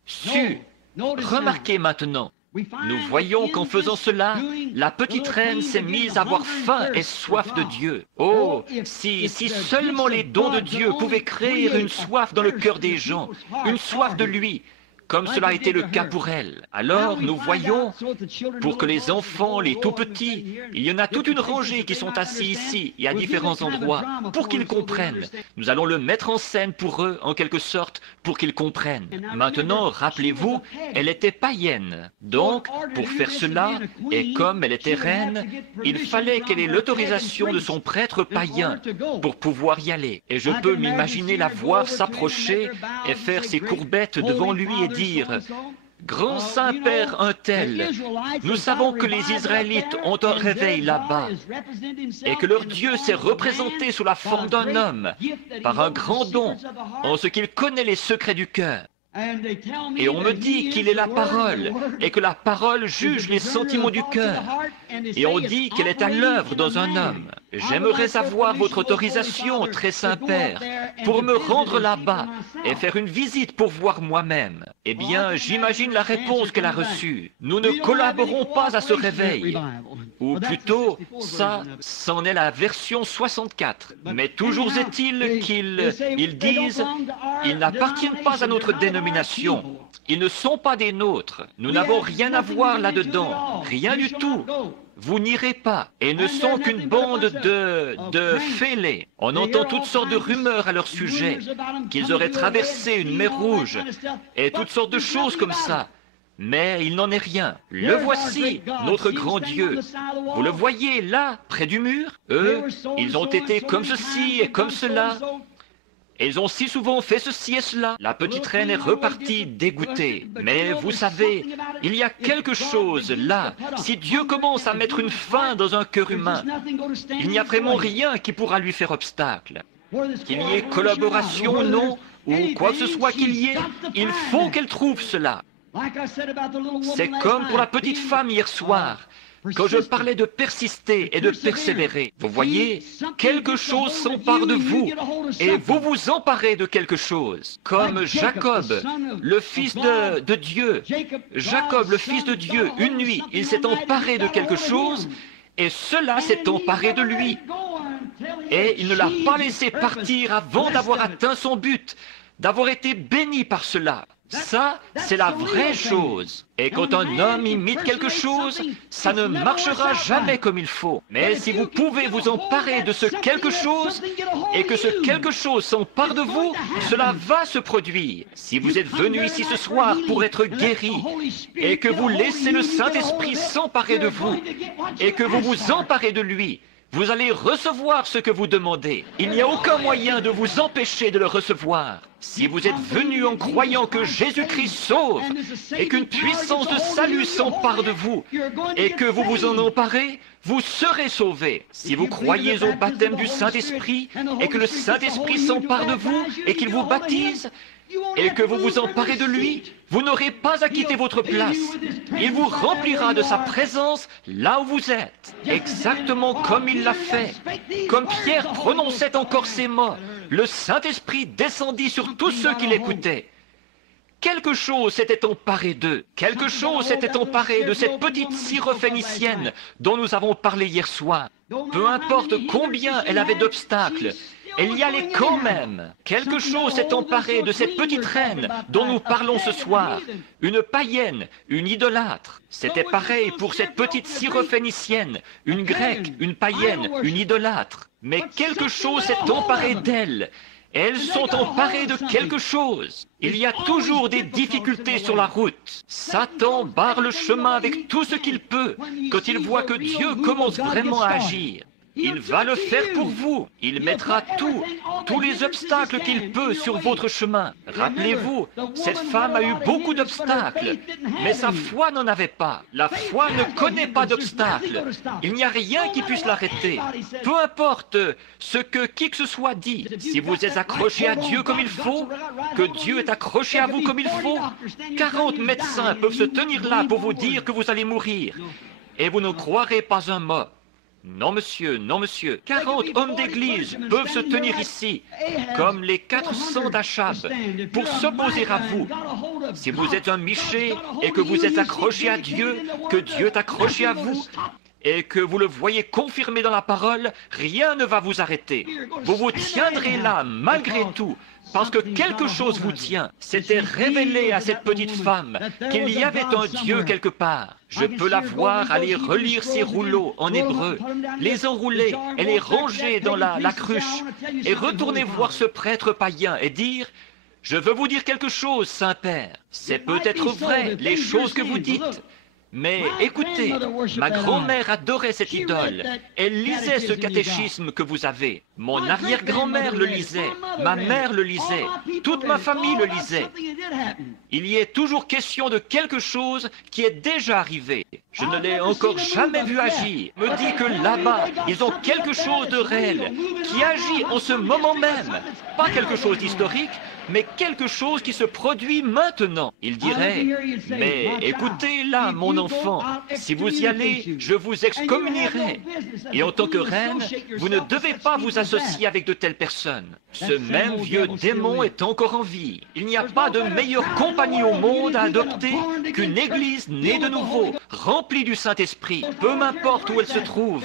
Remarquez maintenant, nous voyons qu'en faisant cela, la petite reine s'est mise à avoir faim et soif de Dieu. Oh, si seulement les dons de Dieu pouvaient créer une soif dans le cœur des gens, une soif de lui, comme cela a été le cas pour elle. Alors, nous voyons, pour que les enfants, les tout-petits, il y en a toute une rangée qui sont assis ici et à différents endroits, pour qu'ils comprennent. Nous allons le mettre en scène pour eux, en quelque sorte, pour qu'ils comprennent. Maintenant, rappelez-vous, elle était païenne. Donc, pour faire cela, et comme elle était reine, il fallait qu'elle ait l'autorisation de son prêtre païen pour pouvoir y aller. Et je peux m'imaginer la voir s'approcher et faire ses courbettes devant lui et dire: Grand Saint-Père un tel, nous savons que les Israélites ont un réveil là-bas et que leur Dieu s'est représenté sous la forme d'un homme par un grand don en ce qu'il connaît les secrets du cœur. Et on me dit qu'il est la parole et que la parole juge les sentiments du cœur. et on dit qu'elle est à l'œuvre dans un homme. J'aimerais avoir votre autorisation, très Saint-Père, pour me rendre là-bas et faire une visite pour voir moi-même. Eh bien, j'imagine la réponse qu'elle a reçue. Nous ne collaborons pas à ce réveil. Ou plutôt, ça, c'en est la version 64. Mais toujours est-il qu'ils disent, ils n'appartiennent pas à notre dénomination. Ils ne sont pas des nôtres. Nous n'avons rien à voir là-dedans. Rien du tout. Vous n'irez pas. Et ne sont qu'une bande de fêlés. On entend toutes sortes de rumeurs à leur sujet, qu'ils auraient traversé une mer Rouge, et toutes sortes de choses comme ça. Mais il n'en est rien. Le voici, notre grand Dieu. Vous le voyez là, près du mur? Eux, ils ont été comme ceci et comme cela. Et ils ont si souvent fait ceci et cela. La petite reine est repartie dégoûtée. Mais vous savez, il y a quelque chose là. Si Dieu commence à mettre une fin dans un cœur humain, il n'y a vraiment rien qui pourra lui faire obstacle. Qu'il y ait collaboration ou non, ou quoi que ce soit qu'il y ait, il faut qu'elle trouve cela. C'est comme pour la petite femme hier soir, quand je parlais de persister et de persévérer. Vous voyez, quelque chose s'empare de vous, et vous vous emparez de quelque chose. Comme Jacob, le fils de Dieu. Jacob, le fils de Dieu, une nuit, il s'est emparé de quelque chose, et cela s'est emparé de lui. Et il ne l'a pas laissé partir avant d'avoir atteint son but, d'avoir été béni par cela. Ça, c'est la vraie chose. Et quand un homme imite quelque chose, ça ne marchera jamais comme il faut. Mais si vous pouvez vous emparer de ce quelque chose, et que ce quelque chose s'empare de vous, cela va se produire. Si vous êtes venu ici ce soir pour être guéri, et que vous laissez le Saint-Esprit s'emparer de vous, et que vous vous emparez de lui, vous allez recevoir ce que vous demandez. Il n'y a aucun moyen de vous empêcher de le recevoir. Si vous êtes venu en croyant que Jésus-Christ sauve et qu'une puissance de salut s'empare de vous et que vous vous en emparez, vous serez sauvés. Si vous croyez au baptême du Saint-Esprit et que le Saint-Esprit s'empare de vous et qu'il vous baptise, et que vous vous emparez de lui, vous n'aurez pas à quitter votre place. Il vous remplira de sa présence là où vous êtes, exactement comme il l'a fait. Comme Pierre prononçait encore ces mots, le Saint-Esprit descendit sur tous ceux qui l'écoutaient. Quelque chose s'était emparé d'eux. Quelque chose s'était emparé de cette petite syrophénicienne dont nous avons parlé hier soir. Peu importe combien elle avait d'obstacles, elle y allait quand même. Quelque chose s'est emparé de cette petite reine dont nous parlons ce soir. Une païenne, une idolâtre. C'était pareil pour cette petite syrophénicienne, une grecque, une païenne, une idolâtre. Mais quelque chose s'est emparé d'elle. Elles sont emparées de quelque chose. Il y a toujours des difficultés sur la route. Satan barre le chemin avec tout ce qu'il peut quand il voit que Dieu commence vraiment à agir. Il va le faire pour vous. Il mettra tous les obstacles qu'il peut sur votre chemin. Rappelez-vous, cette femme a eu beaucoup d'obstacles, mais sa foi n'en avait pas. La foi ne connaît pas d'obstacles. Il n'y a rien qui puisse l'arrêter. Peu importe ce que qui que ce soit dit, si vous êtes accroché à Dieu comme il faut, que Dieu est accroché à vous comme il faut, 40 médecins peuvent se tenir là pour vous dire que vous allez mourir, et vous ne croirez pas un mot. Non, monsieur, non, monsieur. 40 hommes d'église peuvent se tenir ici, comme les 400 d'Achab, pour s'opposer à vous. Si vous êtes un Michée et que vous êtes accroché à Dieu, que Dieu est accroché à vous, et que vous le voyez confirmé dans la parole, rien ne va vous arrêter. Vous vous tiendrez là, malgré tout, parce que quelque chose vous tient. C'était révélé à cette petite femme qu'il y avait un Dieu quelque part. Je peux la voir aller relire ses rouleaux en hébreu, les enrouler et les ranger dans la cruche, et retourner voir ce prêtre païen et dire « Je veux vous dire quelque chose, Saint-Père. C'est peut-être vrai, les choses que vous dites. » Mais écoutez, ma grand-mère adorait cette idole. Elle lisait ce catéchisme que vous avez. Mon arrière-grand-mère le lisait. Ma mère le lisait. Toute ma famille le lisait. Il y est toujours question de quelque chose qui est déjà arrivé. Je ne l'ai encore jamais vu agir. Me dit que là-bas, ils ont quelque chose de réel qui agit en ce moment même. Pas quelque chose d'historique, mais quelque chose qui se produit maintenant. Il dirait, mais écoutez là, mon enfant, si vous y allez, je vous excommunierai. Et en tant que reine, vous ne devez pas vous associer avec de telles personnes. Ce même vieux démon est encore en vie. Il n'y a pas de meilleure compagnie au monde à adopter qu'une église née de nouveau, remplie du Saint-Esprit, peu m'importe où elle se trouve,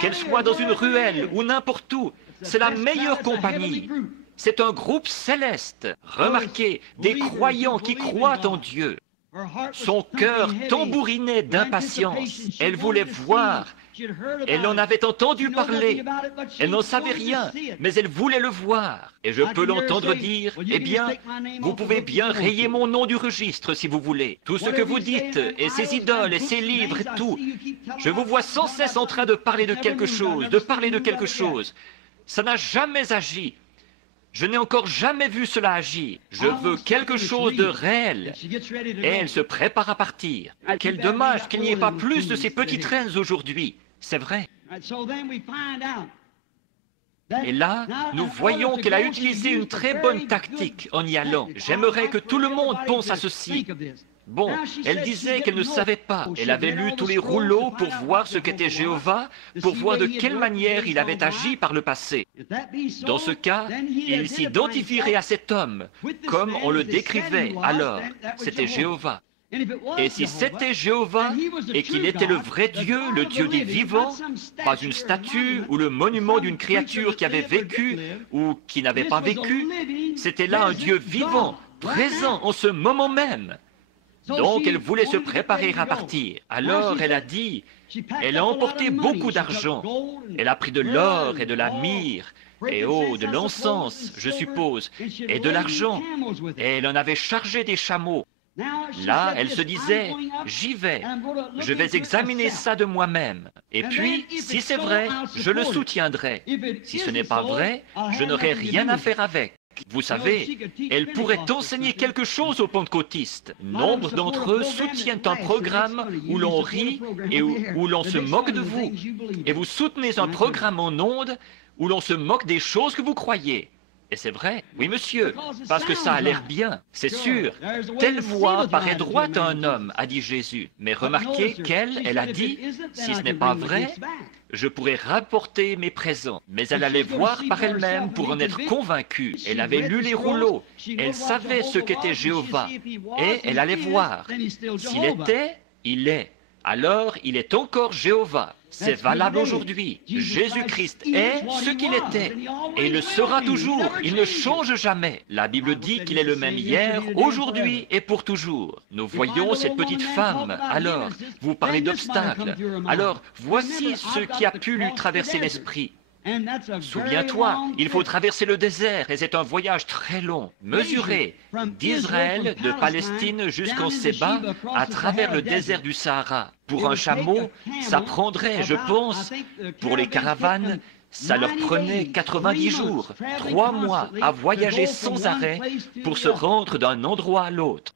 qu'elle soit dans une ruelle ou n'importe où, c'est la meilleure compagnie. C'est un groupe céleste. Remarquez, des croyants qui croient en Dieu. Son cœur tambourinait d'impatience. Elle voulait voir. Elle en avait entendu parler. Elle n'en savait rien, mais elle voulait le voir. Et je peux l'entendre dire, eh bien, vous pouvez bien rayer mon nom du registre si vous voulez. Tout ce que vous dites, et ces idoles, et ces livres, et tout. Je vous vois sans cesse en train de parler de quelque chose, Ça n'a jamais agi. Je n'ai encore jamais vu cela agir. Je veux quelque chose de réel. Et elle se prépare à partir. Quel dommage qu'il n'y ait pas plus de ces petites reines aujourd'hui. C'est vrai. Et là, nous voyons qu'elle a utilisé une très bonne tactique en y allant. J'aimerais que tout le monde pense à ceci. Bon, elle disait qu'elle ne savait pas. Elle avait lu tous les rouleaux pour voir ce qu'était Jéhovah, pour voir de quelle manière il avait agi par le passé. Dans ce cas, il s'identifierait à cet homme, comme on le décrivait alors. C'était Jéhovah. Et si c'était Jéhovah et qu'il était le vrai Dieu, le Dieu des vivants, pas une statue ou le monument d'une créature qui avait vécu ou qui n'avait pas vécu, c'était là un Dieu vivant, présent en ce moment même. Donc elle voulait se préparer à partir. Alors elle a dit, elle a emporté beaucoup d'argent. Elle a pris de l'or et de la myrrhe, et de l'encens, je suppose, et de l'argent. Et elle en avait chargé des chameaux. Là, elle se disait, j'y vais, je vais examiner ça de moi-même. Et puis, si c'est vrai, je le soutiendrai. Si ce n'est pas vrai, je n'aurai rien à faire avec. Vous savez, elle pourrait enseigner quelque chose aux pentecôtistes. Nombre d'entre eux soutiennent un programme où l'on rit et où l'on se moque de vous. Et vous soutenez un programme en ondes où l'on se moque des choses que vous croyez. Et c'est vrai, oui monsieur, parce que ça a l'air bien, c'est sûr. Telle voie paraît droite à un homme, a dit Jésus. Mais remarquez elle a dit, si ce n'est pas vrai, je pourrais rapporter mes présents. Mais elle allait voir par elle-même pour en être convaincue. Elle avait lu les rouleaux, elle savait ce qu'était Jéhovah. Et elle allait voir. S'il était, il est. Alors il est encore Jéhovah. C'est valable aujourd'hui. Jésus-Christ est ce qu'il était. Et il le sera toujours. Il ne change jamais. La Bible dit qu'il est le même hier, aujourd'hui et pour toujours. Nous voyons cette petite femme. Alors, vous parlez d'obstacles. Alors, voici ce qui a pu lui traverser l'esprit. Souviens-toi, il faut traverser le désert et c'est un voyage très long, mesuré, d'Israël, de Palestine jusqu'en Séba, à travers le désert du Sahara. Pour un chameau, ça prendrait, je pense, pour les caravanes, ça leur prenait 90 jours, 3 mois à voyager sans arrêt pour se rendre d'un endroit à l'autre.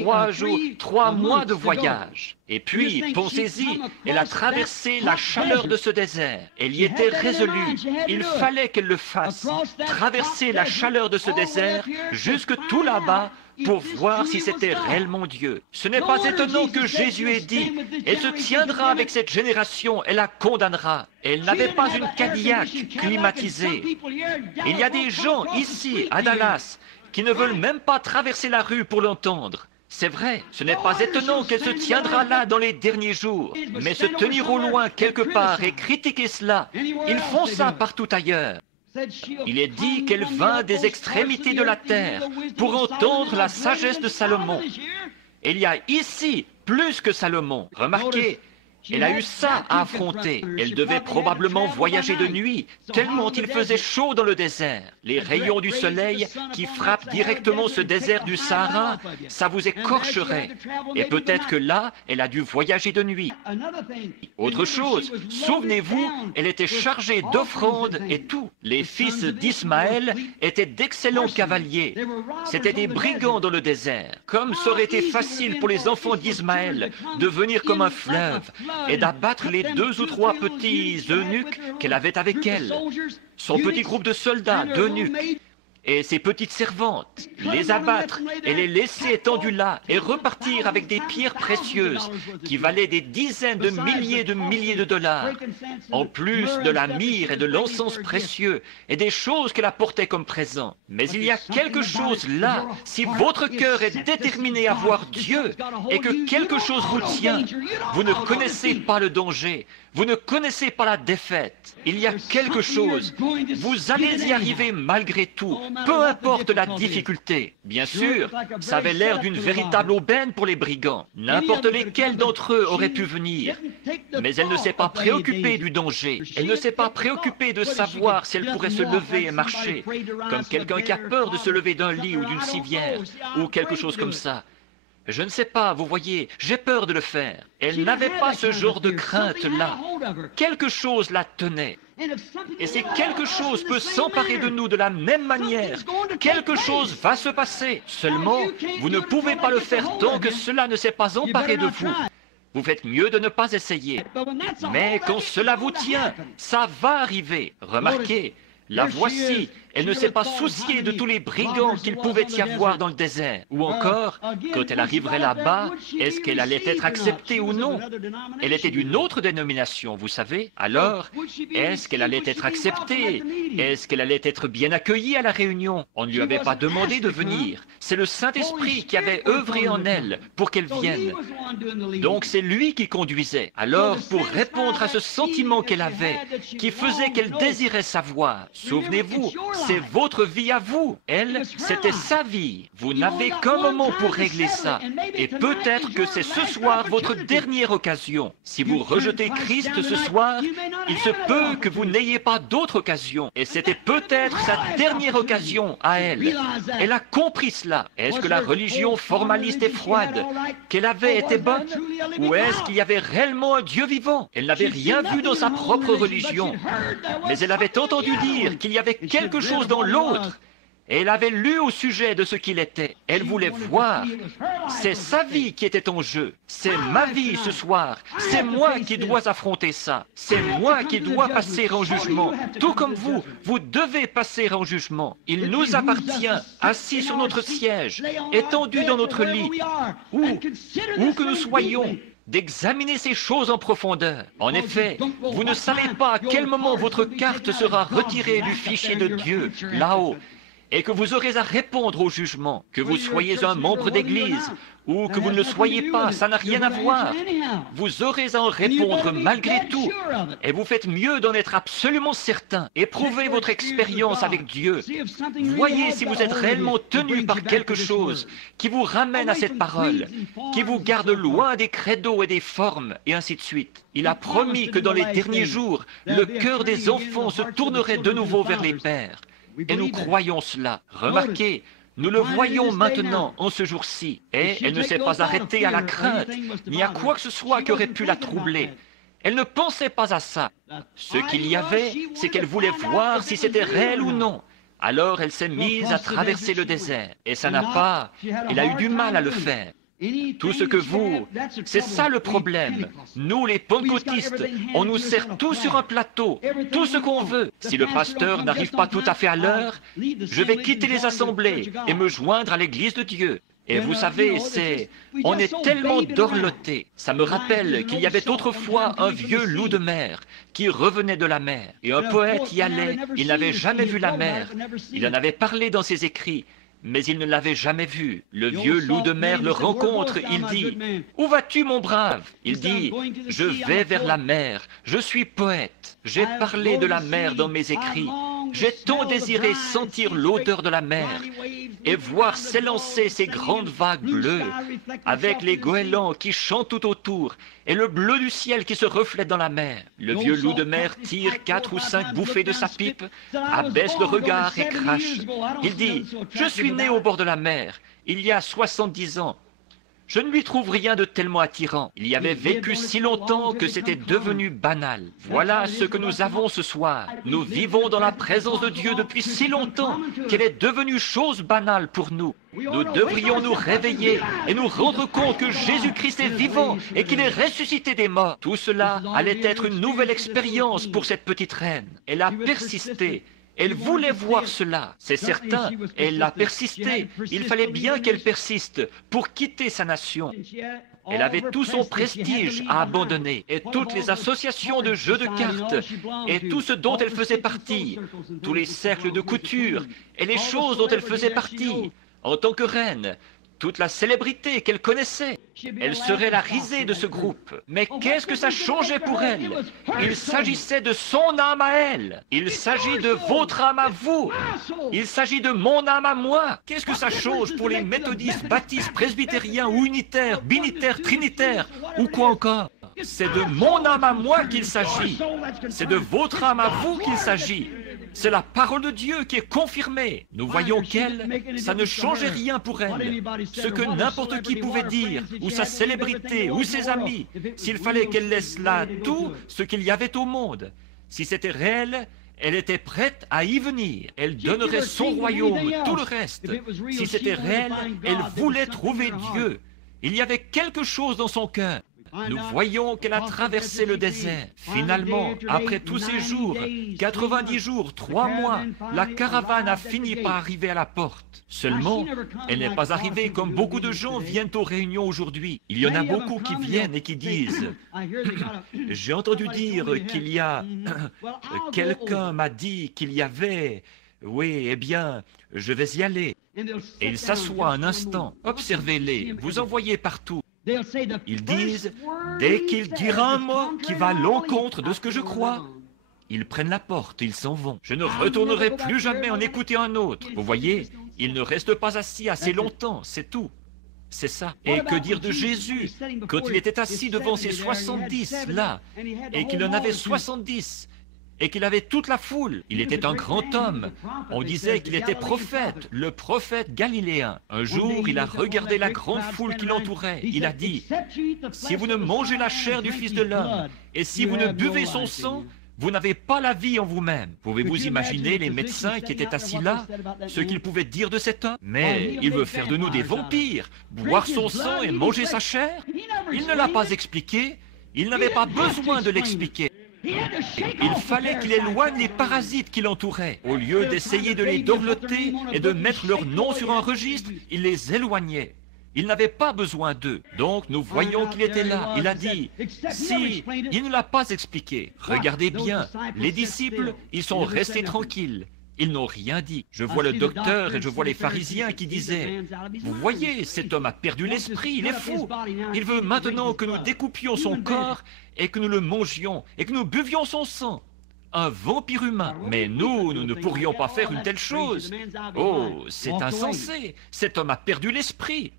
3 jours, 3 mois de voyage. Et puis, pensez-y, elle a traversé la chaleur de ce désert. Elle y était résolue. Il fallait qu'elle le fasse. Traverser la chaleur de ce désert jusque tout là-bas pour voir si c'était réellement Dieu. Ce n'est pas étonnant que Jésus ait dit, elle se tiendra avec cette génération, elle la condamnera. Elle n'avait pas une Cadillac climatisée. Il y a des gens ici, à Dallas, qui ne veulent même pas traverser la rue pour l'entendre. C'est vrai, ce n'est pas étonnant qu'elle se tiendra là dans les derniers jours, mais se tenir au loin quelque part et critiquer cela, ils font ça partout ailleurs. Il est dit qu'elle vint des extrémités de la terre pour entendre la sagesse de Salomon. Et il y a ici plus que Salomon. Remarquez, elle a eu ça à affronter. Elle devait probablement voyager de nuit, tellement il faisait chaud dans le désert. Les rayons du soleil qui frappent directement ce désert du Sahara, ça vous écorcherait. Et peut-être que là, elle a dû voyager de nuit. Autre chose, souvenez-vous, elle était chargée d'offrandes et tout. Les fils d'Ismaël étaient d'excellents cavaliers. C'étaient des brigands dans le désert. Comme ça aurait été facile pour les enfants d'Ismaël de venir comme un fleuve et d'abattre les 2 ou 3 petits eunuques qu'elle avait avec elle. Son petit groupe de soldats, d'eunuques. et ses petites servantes, les abattre et les laisser étendus là et repartir avec des pierres précieuses qui valaient des dizaines de milliers de dollars, en plus de la myrrhe et de l'encens précieux et des choses qu'elle apportait comme présent. Mais il y a quelque chose là, si votre cœur est déterminé à voir Dieu et que quelque chose vous tient, vous ne connaissez pas le danger, vous ne connaissez pas la défaite. Il y a quelque chose. Vous allez y arriver malgré tout, peu importe la difficulté. Bien sûr, ça avait l'air d'une véritable aubaine pour les brigands. N'importe lesquels d'entre eux auraient pu venir. Mais elle ne s'est pas préoccupée du danger. Elle ne s'est pas préoccupée de savoir si elle pourrait se lever et marcher, comme quelqu'un qui a peur de se lever d'un lit ou d'une civière, ou quelque chose comme ça. Je ne sais pas, vous voyez, j'ai peur de le faire. Elle n'avait pas ce genre de crainte-là. Quelque chose la tenait. Et si quelque chose peut s'emparer de nous de la même manière, quelque chose va se passer. Seulement, vous ne pouvez pas le faire tant que cela ne s'est pas emparé de vous. Vous faites mieux de ne pas essayer. Mais quand cela vous tient, ça va arriver. Remarquez, la voici. Elle ne s'est pas souciée de tous les brigands qu'il pouvait y avoir dans le désert. Ou encore, quand elle arriverait là-bas, est-ce qu'elle allait être acceptée ou non? Elle était d'une autre dénomination, vous savez. Alors, est-ce qu'elle allait être acceptée? Est-ce qu'elle allait être bien accueillie à la réunion? On ne lui avait pas demandé de venir. C'est le Saint-Esprit qui avait œuvré en elle pour qu'elle vienne. Donc c'est lui qui conduisait. Alors, pour répondre à ce sentiment qu'elle avait, qui faisait qu'elle désirait savoir, souvenez-vous, c'est votre vie à vous. Elle, c'était sa vie. Vous n'avez qu'un moment pour régler ça. Et peut-être que c'est ce soir votre dernière occasion. Si vous rejetez Christ ce soir, il se peut que vous n'ayez pas d'autre occasion. Et c'était peut-être sa dernière occasion à elle. Elle a compris cela. Est-ce que la religion formaliste et froide qu'elle avait était bonne? Ou est-ce qu'il y avait réellement un Dieu vivant? Elle n'avait rien vu dans sa propre religion. Mais elle avait entendu dire qu'il y avait quelque chose dans l'autre. Et elle avait lu au sujet de ce qu'il était. Elle voulait voir. C'est sa vie qui était en jeu. C'est ma vie ce soir. C'est moi qui dois affronter ça. C'est moi qui dois passer en jugement. Tout comme vous, vous devez passer en jugement. Il nous appartient, assis sur notre siège, étendus dans notre lit, où que nous soyons, d'examiner ces choses en profondeur. En effet, vous ne savez pas à quel moment votre carte sera retirée du fichier de Dieu, là-haut, et que vous aurez à répondre au jugement. Que vous soyez un membre d'Église ou que vous ne le soyez pas, ça n'a rien à voir. Vous aurez à en répondre malgré tout. Et vous faites mieux d'en être absolument certain. Éprouvez votre expérience avec Dieu. Voyez si vous êtes réellement tenu par quelque chose qui vous ramène à cette parole, qui vous garde loin des credos et des formes, et ainsi de suite. Il a promis que dans les derniers jours, le cœur des enfants se tournerait de nouveau vers les pères. Et nous croyons cela. Remarquez, nous le voyons maintenant, en ce jour-ci. Et elle ne s'est pas arrêtée à la crainte, ni à quoi que ce soit qui aurait pu la troubler. Elle ne pensait pas à ça. Ce qu'il y avait, c'est qu'elle voulait voir si c'était réel ou non. Alors elle s'est mise à traverser le désert. Et ça n'a pas... Elle a eu du mal à le faire. Tout ce que vous... C'est ça le problème. Nous, les pentecôtistes, on nous sert tout sur un plateau, tout ce qu'on veut. Si le pasteur n'arrive pas tout à fait à l'heure, je vais quitter les assemblées et me joindre à l'Église de Dieu. Et vous savez, on est tellement dorlotés. Ça me rappelle qu'il y avait autrefois un vieux loup de mer qui revenait de la mer. Et un poète y allait, il n'avait jamais vu la mer. Il en avait parlé dans ses écrits. Mais il ne l'avait jamais vu. Le vieux loup de mer le rencontre, il dit « Où vas-tu, mon brave ?» Il dit « Je vais vers la mer, je suis poète, j'ai parlé de la mer dans mes écrits, j'ai tant désiré sentir l'odeur de la mer et voir s'élancer ces grandes vagues bleues, avec les goélands qui chantent tout autour et le bleu du ciel qui se reflète dans la mer. » Le vieux loup de mer tire 4 ou 5 bouffées de sa pipe, abaisse le regard et crache. Il dit « Je suis né au bord de la mer, il y a 70 ans. Je ne lui trouve rien de tellement attirant. Il y avait vécu si longtemps que c'était devenu banal. Voilà ce que nous avons ce soir. Nous vivons dans la présence de Dieu depuis si longtemps qu'elle est devenue chose banale pour nous. Nous devrions nous réveiller et nous rendre compte que Jésus-Christ est vivant et qu'il est ressuscité des morts. Tout cela allait être une nouvelle expérience pour cette petite reine. Elle a persisté. Elle voulait voir cela, c'est certain. Elle a persisté. Il fallait bien qu'elle persiste pour quitter sa nation. Elle avait tout son prestige à abandonner, et toutes les associations de jeux de cartes, et tout ce dont elle faisait partie, tous les cercles de couture, et les choses dont elle faisait partie, en tant que reine, toute la célébrité qu'elle connaissait. Elle serait la risée de ce groupe. Mais qu'est-ce que ça changeait pour elle? Il s'agissait de son âme à elle. Il s'agit de votre âme à vous. Il s'agit de mon âme à moi. Qu'est-ce que ça change pour les méthodistes, baptistes, presbytériens ou unitaires, binitaires, trinitaires ou quoi encore? C'est de mon âme à moi qu'il s'agit. C'est de votre âme à vous qu'il s'agit. C'est la parole de Dieu qui est confirmée. Nous voyons qu'elle, ça ne changeait rien pour elle. Ce que n'importe qui pouvait dire, ou sa célébrité, ou ses amis, s'il fallait qu'elle laisse là tout ce qu'il y avait au monde. Si c'était réel, elle était prête à y venir. Elle donnerait son royaume, tout le reste. Si c'était réel, elle voulait trouver Dieu. Il y avait quelque chose dans son cœur. Nous voyons qu'elle a traversé le désert. Finalement, après tous ces jours, 90 jours, 3 mois, la caravane a fini par arriver à la porte. Seulement, elle n'est pas arrivée comme beaucoup de gens viennent aux réunions aujourd'hui. Il y en a beaucoup qui viennent et qui disent « J'ai entendu dire qu'il y a... quelqu'un m'a dit qu'il y avait... Oui, eh bien, je vais y aller. » Et ils s'assoient un instant. Observez-les, vous en voyez partout. Ils disent, dès qu'il dira un mot qui va à l'encontre de ce que je crois, ils prennent la porte, ils s'en vont. Je ne retournerai plus jamais en écouter un autre. Vous voyez, ils ne restent pas assis assez longtemps, c'est tout. C'est ça. Et que dire de Jésus, quand il était assis devant ses 70, là, et qu'il en avait 70, et qu'il avait toute la foule. Il était un grand homme. On disait qu'il était prophète, le prophète galiléen. Un jour, il a regardé la grande foule qui l'entourait. Il a dit, « Si vous ne mangez la chair du Fils de l'homme, et si vous ne buvez son sang, vous n'avez pas la vie en vous-même. » Pouvez-vous imaginer les médecins qui étaient assis là, ce qu'ils pouvaient dire de cet homme? Mais il veut faire de nous des vampires, boire son sang et manger sa chair? Il ne l'a pas expliqué, il n'avait pas besoin de l'expliquer. Il fallait qu'il éloigne les parasites qui l'entouraient. Au lieu d'essayer de les dorloter et de mettre leur nom sur un registre, il les éloignait. Il n'avait pas besoin d'eux. Donc nous voyons qu'il était là. Il a dit, si, il ne l'a pas expliqué. Regardez bien, les disciples, ils sont restés tranquilles. Ils n'ont rien dit. Je vois le docteur et je vois les pharisiens qui disaient, « Vous voyez, cet homme a perdu l'esprit, il est fou. Il veut maintenant que nous découpions son corps et que nous le mangions et que nous buvions son sang. Un vampire humain. Mais nous ne pourrions pas faire une telle chose. Oh, c'est insensé. Cet homme a perdu l'esprit. »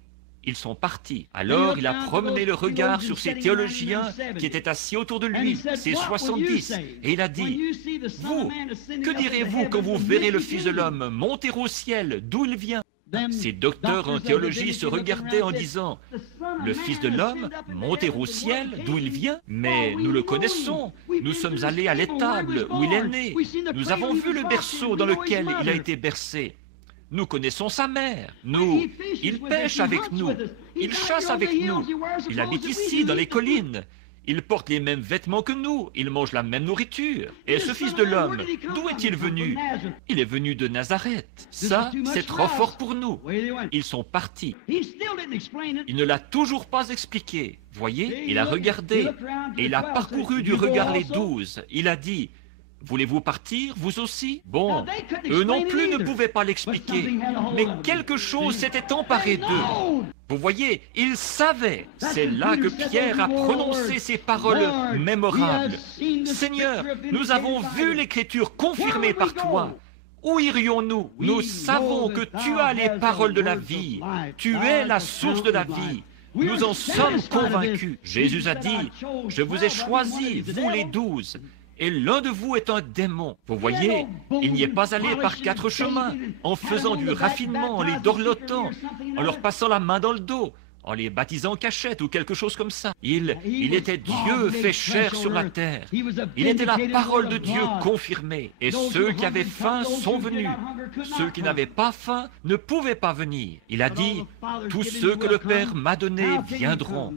Ils sont partis. Alors il a promené le regard sur ces théologiens qui étaient assis autour de lui, ces 70, et il a dit, « Vous, que direz-vous quand vous verrez le Fils de l'homme monter au ciel, d'où il vient ?» Ces docteurs en théologie se regardaient en disant, « Le Fils de l'homme monter au ciel, d'où il vient? Mais nous le connaissons, nous sommes allés à l'étable où il est né, nous avons vu le berceau dans lequel il a été bercé. » Nous connaissons sa mère. Il pêche avec nous. Il chasse avec nous. Il habite ici, dans les collines. Il porte les mêmes vêtements que nous. Il mange la même nourriture. Et ce Fils de l'homme, d'où est-il venu? Il est venu de Nazareth. Ça, c'est trop fort pour nous. Ils sont partis. Il ne l'a toujours pas expliqué. Voyez, il a regardé et il a parcouru du regard les 12. Il a dit, « Voulez-vous partir, vous aussi ?» Bon, eux non plus ne pouvaient pas l'expliquer, mais quelque chose s'était emparé d'eux. Vous voyez, ils savaient. C'est là que Pierre a prononcé ces paroles mémorables. « Seigneur, nous avons vu l'Écriture confirmée par toi. Où irions-nous? Nous savons que tu as les paroles de la vie. Tu es la source de la vie. Nous en sommes convaincus. » Jésus a dit, « Je vous ai choisis, vous les 12. Et l'un de vous est un démon. » Vous voyez, il n'y est pas allé par 4 chemins, en faisant du raffinement, en les dorlotant, en leur passant la main dans le dos, en les baptisant en cachette ou quelque chose comme ça. Il était Dieu fait chair sur la terre. Il était la parole de Dieu confirmée. Et ceux qui avaient faim sont venus. Ceux qui n'avaient pas faim ne pouvaient pas venir. Il a dit, « Tous ceux que le Père m'a donnés viendront. »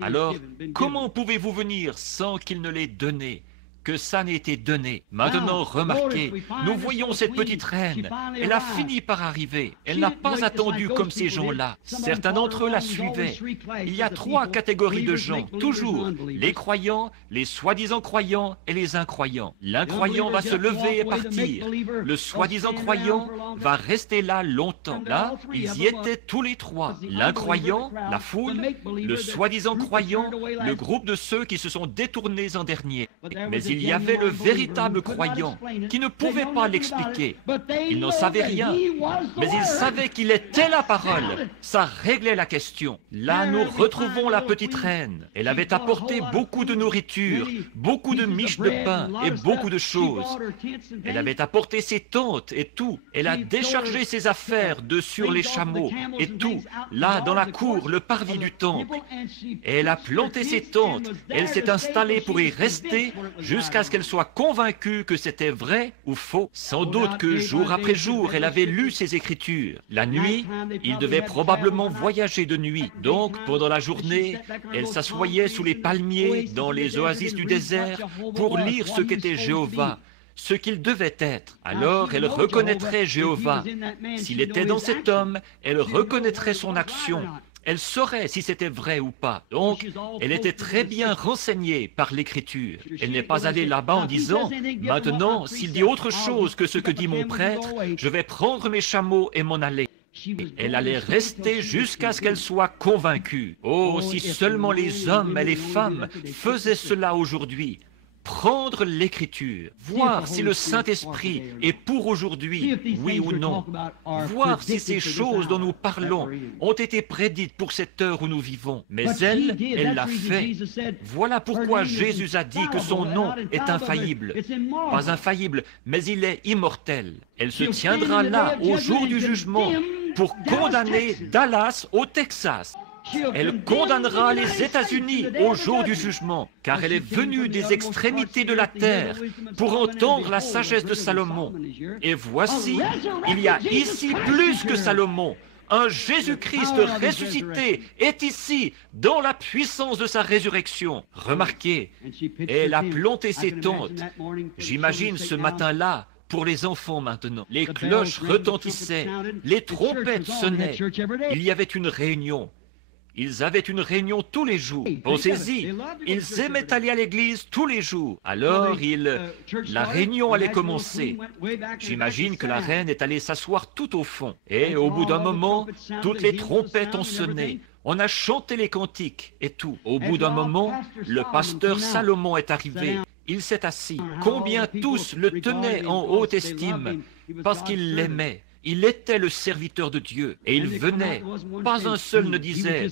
Alors, comment pouvez-vous venir sans qu'il ne l'ait donné? que ça n'ait été donné. Maintenant, remarquez, nous voyons cette petite reine. Elle a fini par arriver. Elle n'a pas attendu comme ces gens-là. Certains d'entre eux la suivaient. Il y a trois catégories de gens, toujours. Les croyants, les soi-disant croyants et les incroyants. L'incroyant va se lever et partir. Le soi-disant croyant va rester là longtemps. Là, ils y étaient tous les trois. L'incroyant, la foule, le soi-disant croyant, le groupe de ceux qui se sont détournés en dernier. Mais il y avait le véritable croyant qui ne pouvait pas l'expliquer. Il n'en savait rien, mais il savait qu'il était la parole. Ça réglait la question. Là, nous retrouvons la petite reine. Elle avait apporté beaucoup de nourriture, beaucoup de miches de pain et beaucoup de choses. Elle avait apporté ses tentes et tout. Elle a déchargé ses affaires de sur les chameaux et tout, là dans la cour, le parvis du temple. Et elle a planté ses tentes. Elle s'est installée pour y rester jusqu'à ce qu'elle soit convaincue que c'était vrai ou faux. Sans doute que jour après jour, elle avait lu ses écritures. La nuit, il devait probablement voyager de nuit. Donc, pendant la journée, elle s'assoyait sous les palmiers dans les oasis du désert pour lire ce qu'était Jéhovah, ce qu'il devait être. Alors elle reconnaîtrait Jéhovah. S'il était dans cet homme, elle reconnaîtrait son action. Elle saurait si c'était vrai ou pas. Donc, elle était très bien renseignée par l'Écriture. Elle n'est pas allée là-bas en disant « Maintenant, s'il dit autre chose que ce que dit mon prêtre, je vais prendre mes chameaux et m'en aller. » Elle allait rester jusqu'à ce qu'elle soit convaincue. Oh, si seulement les hommes et les femmes faisaient cela aujourd'hui. Prendre l'Écriture, voir si le Saint-Esprit est pour aujourd'hui, oui ou non, voir si ces choses dont nous parlons ont été prédites pour cette heure où nous vivons. Mais elle l'a fait. Voilà pourquoi Jésus a dit que son nom est infaillible. Pas infaillible, mais il est immortel. Elle se tiendra là au jour du jugement pour condamner Dallas au Texas. Elle condamnera les États-Unis au jour du jugement, car elle est venue des extrémités de la terre pour entendre la sagesse de Salomon. Et voici, il y a ici plus que Salomon. Un Jésus-Christ ressuscité est ici, dans la puissance de sa résurrection. Remarquez, elle a planté ses tentes. J'imagine ce matin-là, pour les enfants maintenant. Les cloches retentissaient, les trompettes sonnaient. Il y avait une réunion. Ils avaient une réunion tous les jours. Pensez-y, ils aimaient aller à l'église tous les jours. Alors, la réunion allait commencer. J'imagine que la reine est allée s'asseoir tout au fond. Et au bout d'un moment, toutes les trompettes ont sonné. On a chanté les cantiques et tout. Au bout d'un moment, le pasteur Salomon est arrivé. Il s'est assis. Combien tous le tenaient en haute estime parce qu'ils l'aimaient. Il était le serviteur de Dieu, et il venait. Pas un seul ne disait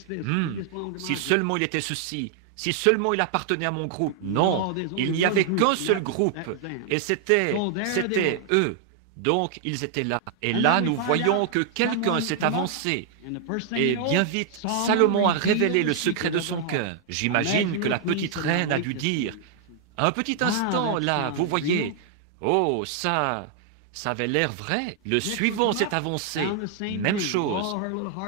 « Si seulement il était ceci, si seulement il appartenait à mon groupe. » Non, il n'y avait qu'un seul groupe, et c'était eux. Donc, ils étaient là. Et là, nous voyons que quelqu'un s'est avancé. Et bien vite, Salomon a révélé le secret de son cœur. J'imagine que la petite reine a dû dire « Un petit instant, là, vous voyez, oh, ça avait l'air vrai. » Le suivant s'est avancé. Même chose.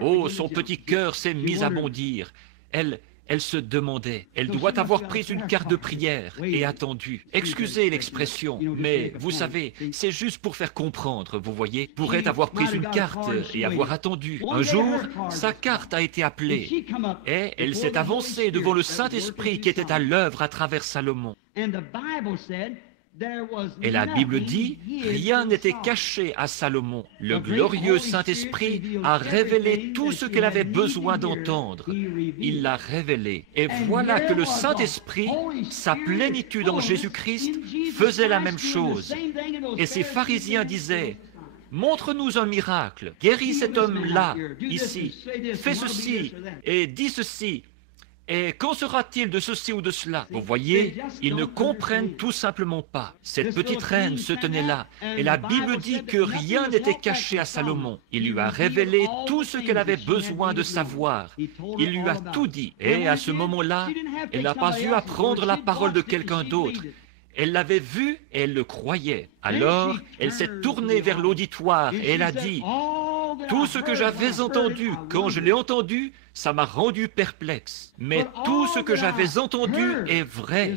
Oh, son petit cœur s'est mis à bondir. Elle se demandait. Elle doit avoir pris une carte de prière et attendu. Excusez l'expression, mais vous savez, c'est juste pour faire comprendre, vous voyez. Pourrait avoir pris une carte et avoir attendu. Un jour, sa carte a été appelée. Et elle s'est avancée devant le Saint-Esprit qui était à l'œuvre à travers Salomon. Et la Bible dit, rien n'était caché à Salomon. Le glorieux Saint-Esprit a révélé tout ce qu'elle avait besoin d'entendre. Il l'a révélé. Et voilà que le Saint-Esprit, sa plénitude en Jésus-Christ, faisait la même chose. Et ces pharisiens disaient, « Montre-nous un miracle, guéris cet homme-là, ici, fais ceci et dis ceci. » Et qu'en sera-t-il de ceci ou de cela? Vous voyez, ils ne comprennent tout simplement pas. Cette petite reine se tenait là, et la Bible dit que rien n'était caché à Salomon. Il lui a révélé tout ce qu'elle avait besoin de savoir. Il lui a tout dit. Et à ce moment-là, elle n'a pas eu à prendre la parole de quelqu'un d'autre. Elle l'avait vu et elle le croyait. Alors, elle s'est tournée vers l'auditoire et elle a dit, Tout ce que j'avais entendu, quand je l'ai entendu, ça m'a rendu perplexe. Mais tout ce que j'avais entendu est vrai.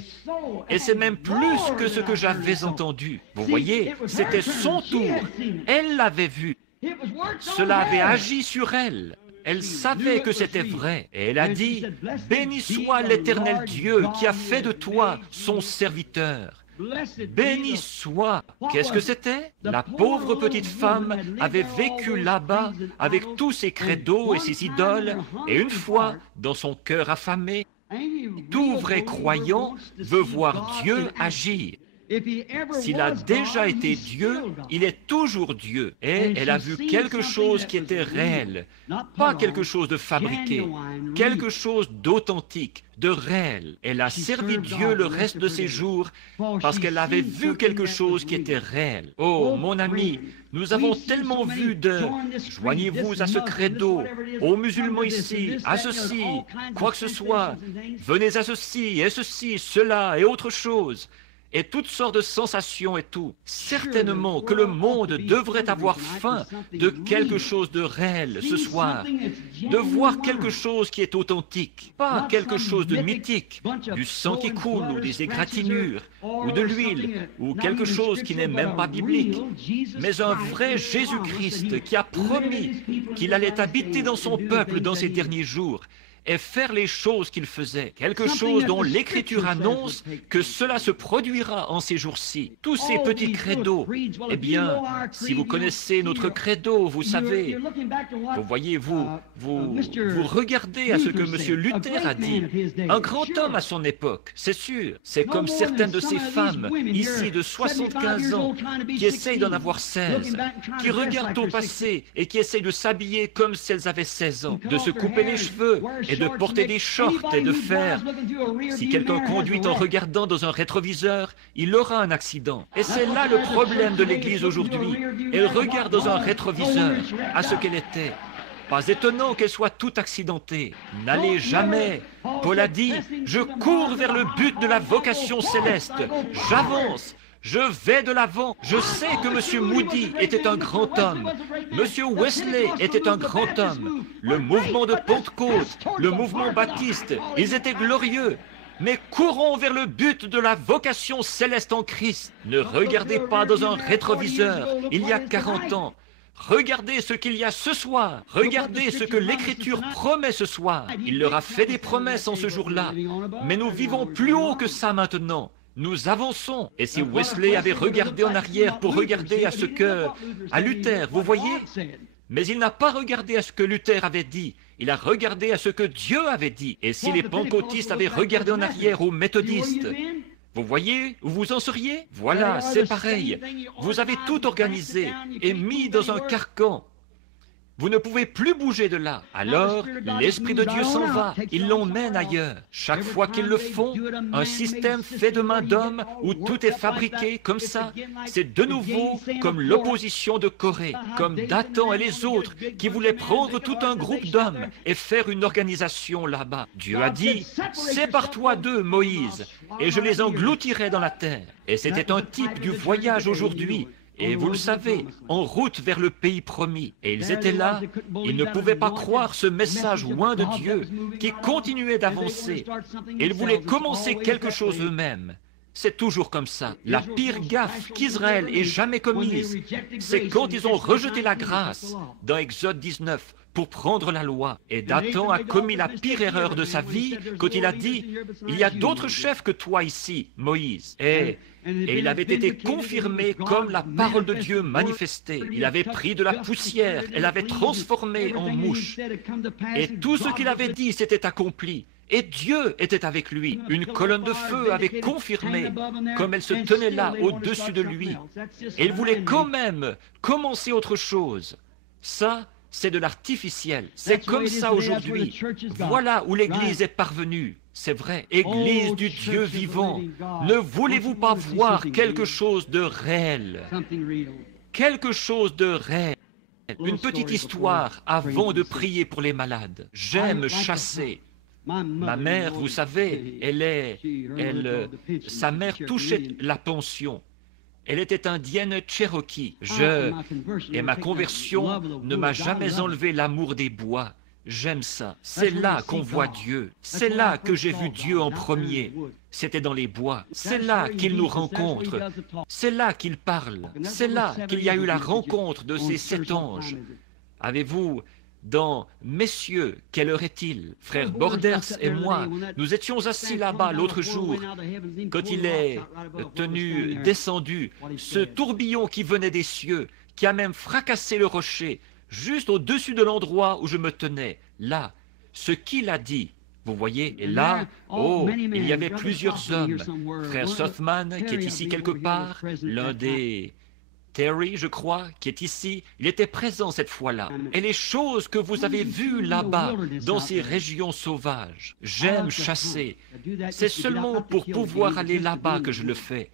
Et c'est même plus que ce que j'avais entendu. Vous voyez, c'était son tour. Elle l'avait vu. Cela avait agi sur elle. Elle savait que c'était vrai. Et elle a dit, « Béni soit l'Éternel Dieu qui a fait de toi son serviteur. » Béni soit. Qu'est-ce que c'était? La pauvre petite femme avait vécu là-bas avec tous ses credos et ses idoles, et une fois, dans son cœur affamé, tout vrai croyant veut voir Dieu agir. S'il a déjà été Dieu, il est toujours Dieu. Et elle a vu quelque chose qui était réel, pas quelque chose de fabriqué, quelque chose d'authentique, de réel. Elle a servi Dieu le reste de ses jours parce qu'elle avait vu quelque chose qui était réel. Oh, mon ami, nous avons tellement vu de « joignez-vous à ce credo, aux musulmans ici, à ceci, quoi que ce soit, venez à ceci et ceci, cela et autre chose » et toutes sortes de sensations et tout. Certainement que le monde devrait avoir faim de quelque chose de réel ce soir, de voir quelque chose qui est authentique, pas quelque chose de mythique, du sang qui coule ou des égratignures, ou de l'huile, ou quelque chose qui n'est même pas biblique, mais un vrai Jésus-Christ qui a promis qu'il allait habiter dans son peuple dans ces derniers jours, et faire les choses qu'il faisait, quelque chose dont l'Écriture annonce que cela se produira en ces jours-ci. Tous ces petits credos, eh bien, si vous connaissez notre credo, vous savez, vous voyez, vous regardez à ce que M. Luther a dit, un grand homme à son époque, c'est sûr. C'est comme certaines de ces femmes, ici de 75 ans, qui essayent d'en avoir 16, qui regardent au passé et qui essayent de s'habiller comme si elles avaient 16 ans, de se couper les cheveux, et de porter des shorts et de faire. Si quelqu'un conduit en regardant dans un rétroviseur, il aura un accident. Et c'est là le problème de l'Église aujourd'hui. Elle regarde dans un rétroviseur à ce qu'elle était. Pas étonnant qu'elle soit toute accidentée. N'allez jamais. Paul a dit, je cours vers le but de la vocation céleste. J'avance. Je vais de l'avant. Je sais que M. Moody était un grand homme. M. Wesley était un grand homme. Le mouvement de Pentecôte, le mouvement baptiste, ils étaient glorieux. Mais courons vers le but de la vocation céleste en Christ. Ne regardez pas dans un rétroviseur, il y a 40 ans. Regardez ce qu'il y a ce soir. Regardez ce que l'Écriture promet ce soir. Il leur a fait des promesses en ce jour-là. Mais nous vivons plus haut que ça maintenant. Nous avançons. Et si Wesley avait regardé en arrière pour regarder à Luther, vous voyez? Mais il n'a pas regardé à ce que Luther avait dit. Il a regardé à ce que Dieu avait dit. Et si les pentecôtistes avaient regardé en arrière aux méthodistes, vous voyez où vous en seriez? Voilà, c'est pareil. Vous avez tout organisé et mis dans un carcan. Vous ne pouvez plus bouger de là. Alors, l'Esprit de Dieu s'en va. Il l'emmène ailleurs. Chaque fois qu'ils le font, un système fait de main d'homme où tout est fabriqué comme ça, c'est de nouveau comme l'opposition de Corée, comme Dathan et les autres qui voulaient prendre tout un groupe d'hommes et faire une organisation là-bas. Dieu a dit, sépare-toi d'eux, Moïse, et je les engloutirai dans la terre. Et c'était un type du voyage aujourd'hui. Et vous le savez, en route vers le pays promis. Et ils étaient là, ils ne pouvaient pas croire ce message loin de Dieu qui continuait d'avancer. Et ils voulaient commencer quelque chose eux-mêmes. C'est toujours comme ça. La pire gaffe qu'Israël ait jamais commise, c'est quand ils ont rejeté la grâce dans Exode 19 pour prendre la loi. Et Dathan a commis la pire erreur de sa vie quand il a dit « Il y a d'autres chefs que toi ici, Moïse. » Et il avait été confirmé comme la parole de Dieu manifestée. Il avait pris de la poussière et l'avait transformée en mouche. Et tout ce qu'il avait dit s'était accompli. Et Dieu était avec lui. Une colonne de feu avait confirmé comme elle se tenait là au-dessus de lui. Et il voulait quand même commencer autre chose. Ça, c'est de l'artificiel. C'est comme ça aujourd'hui. Voilà où l'Église est parvenue. C'est vrai. Église du Dieu vivant. Ne voulez-vous pas voir quelque chose de réel? Quelque chose de réel. Une petite histoire avant de prier pour les malades. J'aime chasser. Ma mère, vous savez, sa mère touchait la pension. Elle était indienne Cherokee. Et ma conversion ne m'a jamais enlevé l'amour des bois. J'aime ça. C'est là qu'on voit Dieu. C'est là que j'ai vu Dieu en premier. C'était dans les bois. C'est là qu'il nous rencontre. C'est là qu'il parle. C'est là qu'il y a eu la rencontre de ces 7 anges. Avez-vous, dans Messieurs, quelle heure est-il? Frère Borders et moi, nous étions assis là-bas l'autre jour, quand il est descendu, ce tourbillon qui venait des cieux, qui a même fracassé le rocher, juste au-dessus de l'endroit où je me tenais, là, ce qu'il a dit, vous voyez, et là, oh, il y avait plusieurs hommes. Frère Sothman, qui est ici quelque part, l'un des... Terry, je crois, qui est ici, il était présent cette fois-là. Et les choses que vous avez vues là-bas, dans ces régions sauvages, j'aime chasser. C'est seulement pour pouvoir aller là-bas que je le fais.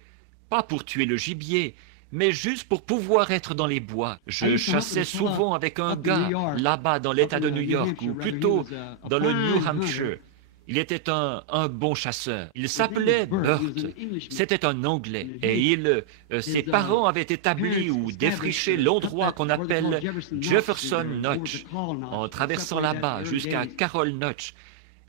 Pas pour tuer le gibier, mais juste pour pouvoir être dans les bois. Je chassais souvent avec un gars là-bas dans l'État de New York, ou plutôt dans le New Hampshire. Il était un bon chasseur. Il s'appelait Burt. C'était un Anglais. Et ses parents avaient établi ou défriché l'endroit qu'on appelle Jefferson Notch, en traversant là-bas jusqu'à Carroll Notch.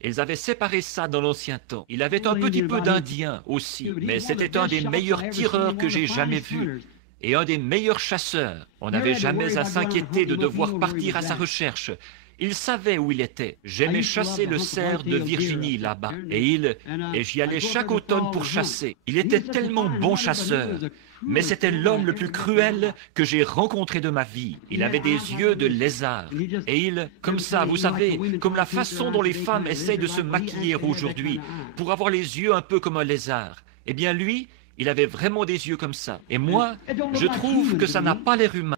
Ils avaient séparé ça dans l'ancien temps. Il avait un petit peu d'Indien aussi, mais c'était un des meilleurs tireurs que j'ai jamais vus. Et un des meilleurs chasseurs. On n'avait jamais à s'inquiéter de devoir partir à sa recherche. Il savait où il était. J'aimais chasser le cerf de Virginie là-bas. Et j'y allais chaque automne pour chasser. Il était tellement bon chasseur. Mais c'était l'homme le plus cruel que j'ai rencontré de ma vie. Il avait des yeux de lézard. Et comme ça, vous savez, comme la façon dont les femmes essayent de se maquiller aujourd'hui, pour avoir les yeux un peu comme un lézard. Eh bien lui, il avait vraiment des yeux comme ça. Et moi, je trouve que ça n'a pas l'air humain.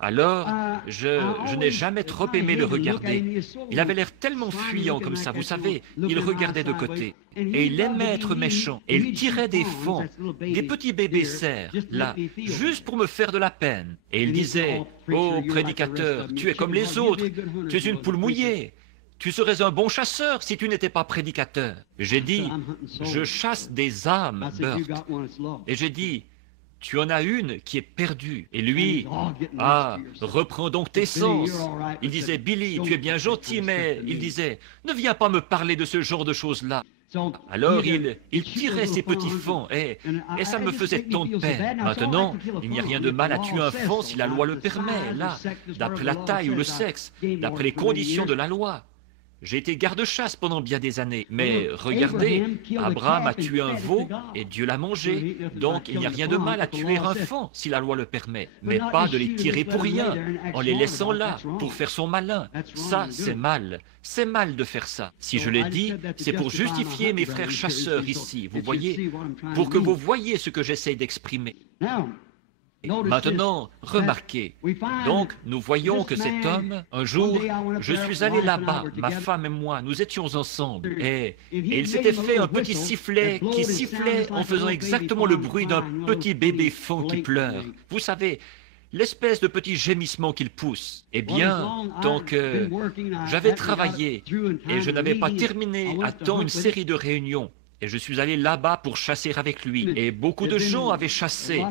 Alors, je n'ai jamais trop aimé le regarder. Il avait l'air tellement fuyant comme ça, vous savez, il regardait de côté. Et il aimait être méchant. Et il tirait des faons, des petits bébés cerfs, là, juste pour me faire de la peine. Et il disait, « Oh, prédicateur, tu es comme les autres, tu es une poule mouillée. Tu serais un bon chasseur si tu n'étais pas prédicateur. » J'ai dit, « Je chasse des âmes, Burt. » Et j'ai dit, tu en as une qui est perdue. Et lui, reprends donc tes sens. Il disait, Billy, tu es bien gentil, mais il disait, ne viens pas me parler de ce genre de choses-là. Alors il tirait ses petits faons et ça me faisait tant de peine. Maintenant, il n'y a rien de mal à tuer un faon si la loi le permet, là, d'après la taille ou le sexe, d'après les conditions de la loi. J'ai été garde-chasse pendant bien des années, mais regardez, Abraham a tué un veau et Dieu l'a mangé, donc il n'y a rien de mal à tuer un faon si la loi le permet, mais pas de les tirer pour rien, en les laissant là, pour faire son malin. Ça, c'est mal de faire ça. Si je l'ai dit, c'est pour justifier mes frères chasseurs ici, vous voyez, pour que vous voyez ce que j'essaye d'exprimer. Maintenant, remarquez, donc nous voyons que cet homme, un jour, je suis allé là-bas, ma femme et moi, nous étions ensemble, et il s'était fait un petit sifflet qui sifflait en faisant exactement le bruit d'un petit bébé faon qui pleure. Vous savez, l'espèce de petit gémissement qu'il pousse. Eh bien, tant que j'avais travaillé et je n'avais pas terminé à temps une série de réunions, et je suis allé là-bas pour chasser avec lui. Et beaucoup de gens avaient chassé.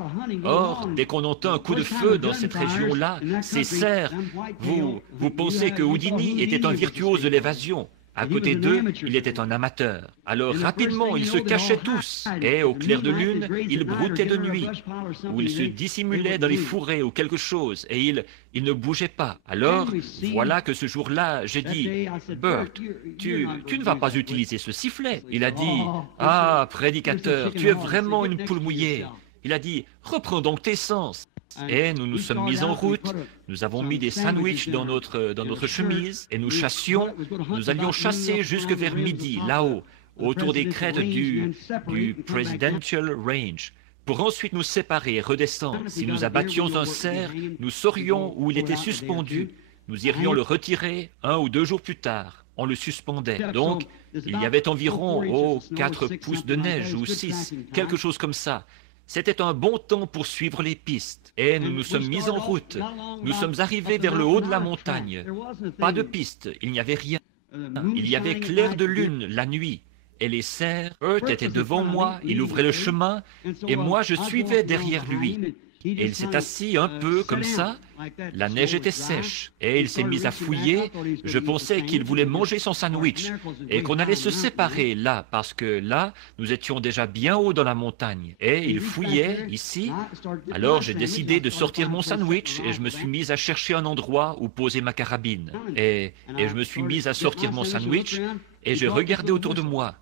Or, dès qu'on entend un coup de feu dans cette région-là, ces cerfs, vous pensez que Houdini était un virtuose de l'évasion. À côté d'eux, il était un amateur. Alors rapidement, ils se cachaient tous, et au clair de lune, ils broutaient de nuit, ou ils se dissimulaient dans les fourrés ou quelque chose, et ils ne bougeaient pas. Alors, voilà que ce jour-là, j'ai dit, « Burt, tu ne vas pas utiliser ce sifflet. » Il a dit, « Ah, prédicateur, tu es vraiment une poule mouillée. » Il a dit, « Reprends donc tes sens. » Et nous nous sommes mis en route, nous avons mis des sandwichs dans notre chemise, et nous chassions, nous allions chasser jusque vers midi, là-haut, autour des crêtes du Presidential Range, pour ensuite nous séparer et redescendre. Si nous abattions un cerf, nous saurions où il était suspendu, nous irions le retirer 1 ou 2 jours plus tard. On le suspendait. Donc, il y avait environ 4 pouces de neige ou 6, quelque chose comme ça. C'était un bon temps pour suivre les pistes. Et nous nous sommes mis en route. Nous sommes arrivés vers le haut de la montagne. Pas de piste, il n'y avait rien. Il y avait clair de lune la nuit. et les cerfs. Bert était devant moi, il ouvrait le chemin, et moi je suivais derrière lui. Et il s'est assis un peu comme ça. La neige était sèche et il s'est mis à fouiller. Je pensais qu'il voulait manger son sandwich et qu'on allait se séparer là, parce que là, nous étions déjà bien haut dans la montagne. Et il fouillait ici. Alors j'ai décidé de sortir mon sandwich et je me suis mis à chercher un endroit où poser ma carabine. Et je me suis mis à sortir mon sandwich et j'ai regardé autour de moi.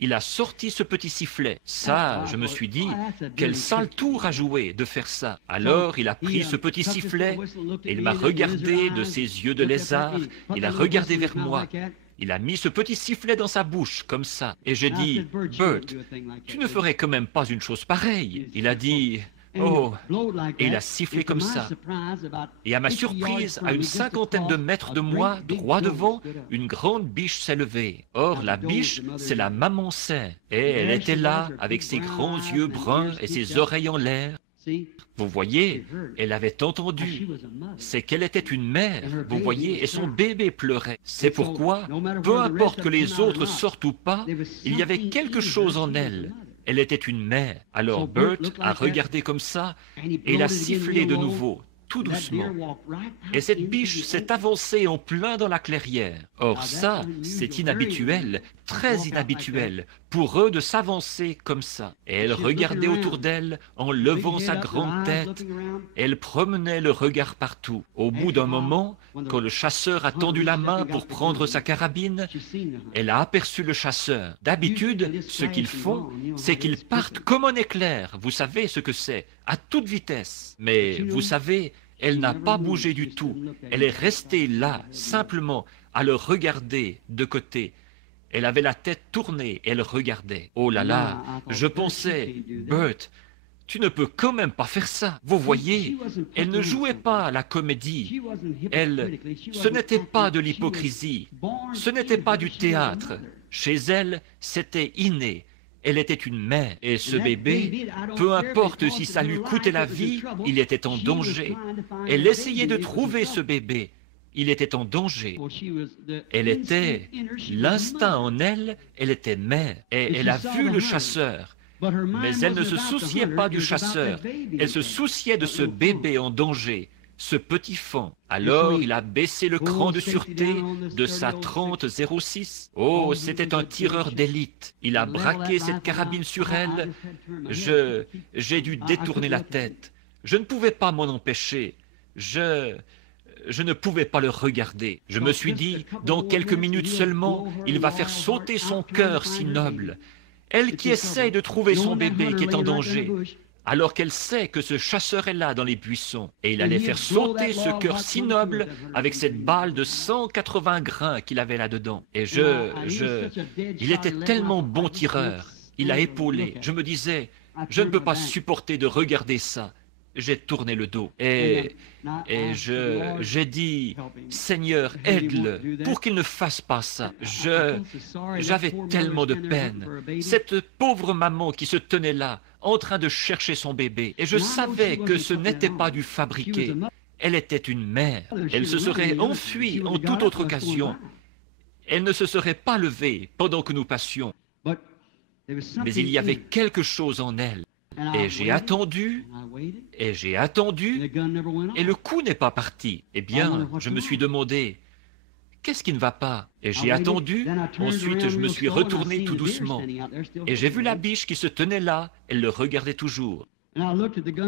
Il a sorti ce petit sifflet. Ça, je me suis dit, quel sale tour à jouer de faire ça. Alors, il a pris ce petit sifflet et il m'a regardé de ses yeux de lézard. Il a regardé vers moi. Il a mis ce petit sifflet dans sa bouche, comme ça. Et j'ai dit, Bert, tu ne ferais quand même pas une chose pareille. Il a dit, oh, et il a sifflé comme ça. Et à ma surprise, à une cinquantaine de mètres de moi, droit devant, une grande biche s'est levée. Or, la biche, c'est la maman cerf. Et elle était là, avec ses grands yeux bruns et ses oreilles en l'air. Vous voyez, elle avait entendu. C'est qu'elle était une mère, vous voyez, et son bébé pleurait. C'est pourquoi, peu importe que les autres sortent ou pas, il y avait quelque chose en elle. Elle était une mère. Alors Bert a regardé comme ça et il a sifflé de nouveau, tout doucement. Et cette biche s'est avancée en plein dans la clairière. Or ça, c'est inhabituel, très inhabituel, pour eux de s'avancer comme ça. Et elle regardait autour d'elle en levant sa grande tête. Elle promenait le regard partout. Au bout d'un moment, quand le chasseur a tendu la main pour prendre sa carabine, elle a aperçu le chasseur. D'habitude, ce qu'ils font, c'est qu'ils partent comme un éclair. Vous savez ce que c'est, à toute vitesse. Mais vous savez, elle n'a pas bougé du tout. Elle est restée là, simplement, à le regarder de côté. Elle avait la tête tournée, elle regardait. Oh là là, je pensais, Bert, tu ne peux quand même pas faire ça. Vous voyez, elle ne jouait pas à la comédie. Ce n'était pas de l'hypocrisie. Ce n'était pas du théâtre. Chez elle, c'était inné. Elle était une mère. Et ce bébé, peu importe si ça lui coûtait la vie, il était en danger. Elle essayait de trouver ce bébé. Il était en danger. Elle était, l'instinct en elle, elle était mère. Et elle a vu le chasseur. Mais elle ne se souciait pas du chasseur. Elle se souciait de ce bébé en danger, ce petit fan. Alors il a baissé le cran de sûreté de sa 30-06. Oh, c'était un tireur d'élite. Il a braqué cette carabine sur elle. J'ai dû détourner la tête. Je ne pouvais pas m'en empêcher. Je ne pouvais pas le regarder. Je me suis dit, dans quelques minutes seulement, il va faire sauter son cœur si noble. Elle qui essaye de trouver son bébé qui est en danger, alors qu'elle sait que ce chasseur est là dans les buissons, et il allait faire sauter ce cœur si noble avec cette balle de 180 grains qu'il avait là-dedans. Et il était tellement bon tireur. Il a épaulé. Je me disais, je ne peux pas supporter de regarder ça. J'ai tourné le dos et j'ai dit, Seigneur, aide-le pour qu'il ne fasse pas ça. J'avais tellement de peine. Cette pauvre maman qui se tenait là, en train de chercher son bébé, et je savais que ce n'était pas du fabriqué. Elle était une mère. Elle se serait enfuie en toute autre occasion. Elle ne se serait pas levée pendant que nous passions. Mais il y avait quelque chose en elle. Et j'ai attendu, et le coup n'est pas parti. Eh bien, je me suis demandé, qu'est-ce qui ne va pas? Et j'ai attendu, ensuite je me suis retourné tout doucement. Et j'ai vu la biche qui se tenait là, elle le regardait toujours.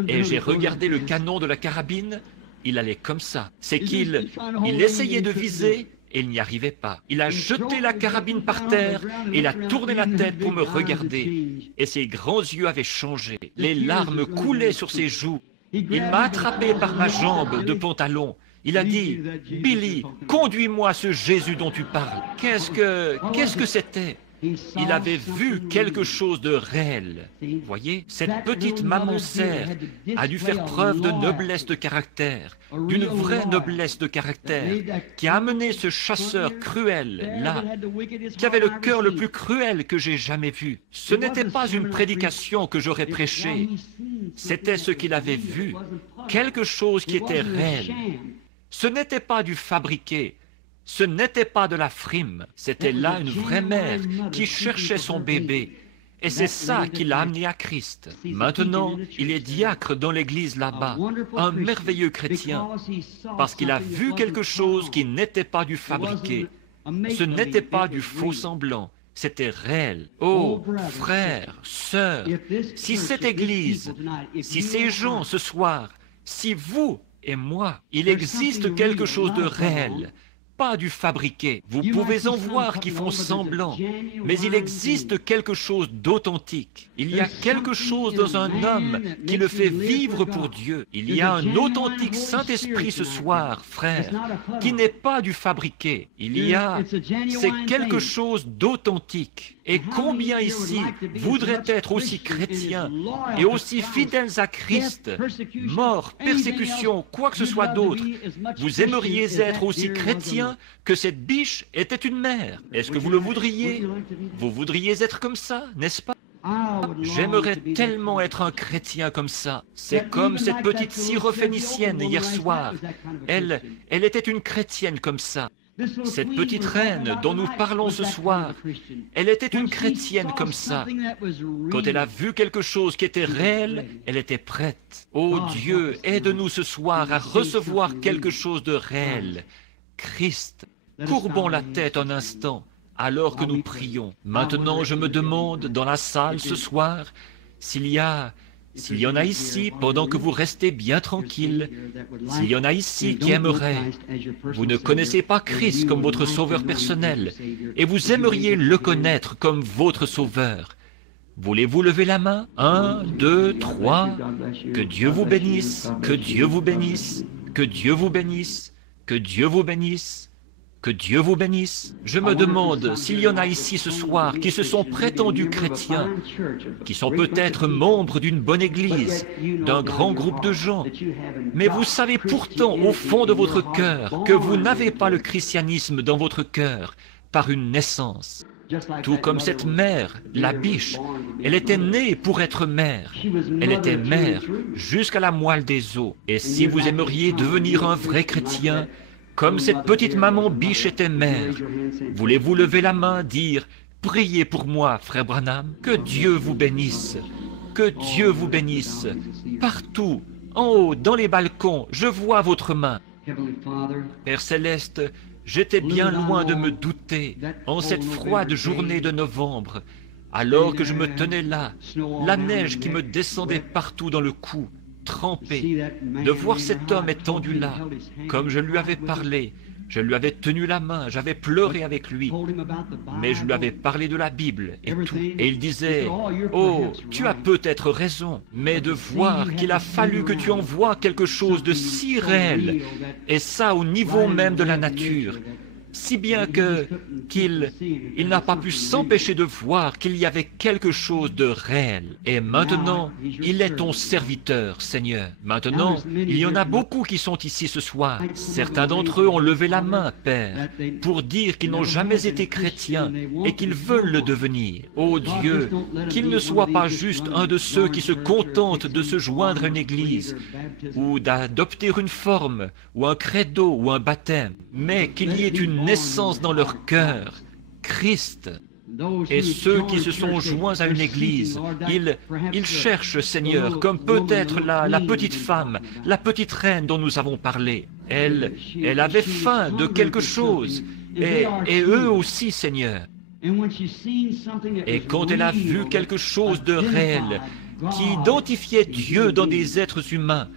Et j'ai regardé le canon de la carabine, il allait comme ça. C'est qu'il essayait de viser, et il n'y arrivait pas. Il a jeté la carabine par terre et il a tourné la tête pour me regarder. Et ses grands yeux avaient changé. Les larmes coulaient sur ses joues. Il m'a attrapé par ma jambe de pantalon. Il a dit, « Billy, conduis-moi à ce Jésus dont tu parles. » Qu'est-ce que c'était? Il avait vu quelque chose de réel. Voyez, cette petite maman cerf a dû faire preuve de noblesse de caractère, d'une vraie noblesse de caractère, qui a amené ce chasseur cruel là, qui avait le cœur le plus cruel que j'ai jamais vu. Ce n'était pas une prédication que j'aurais prêchée, c'était ce qu'il avait vu, quelque chose qui était réel. Ce n'était pas du fabriqué. Ce n'était pas de la frime, c'était là une vraie mère qui cherchait son bébé. Et c'est ça qui l'a amené à Christ. Maintenant, il est diacre dans l'église là-bas, un merveilleux chrétien, parce qu'il a vu quelque chose qui n'était pas du fabriqué. Ce n'était pas du faux semblant, c'était réel. Oh, frères, sœurs, si cette église, si ces gens ce soir, si vous et moi, il existe quelque chose de réel, pas du fabriqué. Vous pouvez en voir qui font semblant, mais il existe quelque chose d'authentique. Il y a quelque chose dans un homme qui le fait vivre pour Dieu. Il y a un authentique Saint-Esprit ce soir, frère, qui n'est pas du fabriqué. C'est quelque chose d'authentique. Et combien ici voudraient être aussi chrétiens et aussi fidèles à Christ, mort, persécution, quoi que ce soit d'autre, vous aimeriez être aussi chrétiens que cette biche était une mère. Est-ce que vous le voudriez? Vous voudriez être comme ça, n'est-ce pas? J'aimerais tellement être un chrétien comme ça. C'est comme cette petite syrophénicienne hier soir. Elle était une chrétienne comme ça. Cette petite reine dont nous parlons ce soir, elle était une chrétienne comme ça. Quand elle a vu quelque chose qui était réel, elle était prête. Oh Dieu, aide-nous ce soir à recevoir quelque chose de réel. Christ, courbons la tête un instant alors que nous prions. Maintenant, je me demande dans la salle ce soir s'il y en a ici, pendant que vous restez bien tranquille, s'il y en a ici qui aimeraient, vous ne connaissez pas Christ comme votre sauveur personnel, et vous aimeriez le connaître comme votre sauveur. Voulez-vous lever la main? 1, 2, 3. Que Dieu vous bénisse, que Dieu vous bénisse, que Dieu vous bénisse, que Dieu vous bénisse. Que Dieu vous bénisse. Je me demande s'il y en a ici ce soir qui se sont prétendus chrétiens, qui sont peut-être membres d'une bonne église, d'un grand groupe de gens, mais vous savez pourtant au fond de votre cœur que vous n'avez pas le christianisme dans votre cœur par une naissance. Tout comme cette mère, la biche, elle était née pour être mère. Elle était mère jusqu'à la moelle des os. Et si vous aimeriez devenir un vrai chrétien, comme cette petite maman biche était mère, voulez-vous lever la main, dire « Priez pour moi, frère Branham, que Dieu vous bénisse, que Dieu vous bénisse. Partout, en haut, dans les balcons, je vois votre main. » Père Céleste, j'étais bien loin de me douter, en cette froide journée de novembre, alors que je me tenais là, la neige qui me descendait partout dans le cou, trempé, de voir cet homme étendu là, comme je lui avais parlé, je lui avais tenu la main, j'avais pleuré avec lui, mais je lui avais parlé de la Bible et tout. Et il disait, « Oh, tu as peut-être raison, mais de voir qu'il a fallu que tu envoies quelque chose de si réel, et ça au niveau même de la nature, si bien qu'il n'a pas pu s'empêcher de voir qu'il y avait quelque chose de réel. Et maintenant, il est ton serviteur, Seigneur. Maintenant, il y en a beaucoup qui sont ici ce soir. Certains d'entre eux ont levé la main, Père, pour dire qu'ils n'ont jamais été chrétiens et qu'ils veulent le devenir. Ô Dieu, qu'il ne soit pas juste un de ceux qui se contentent de se joindre à une église ou d'adopter une forme ou un credo ou un baptême, mais qu'il y ait une naissance dans leur cœur, Christ. Et ceux qui se sont joints à une église, ils cherchent, Seigneur, comme peut-être la petite femme, la petite reine dont nous avons parlé. Elle avait faim de quelque chose, et eux aussi, Seigneur. Et quand elle a vu quelque chose de réel, qui identifiait Dieu dans des êtres humains,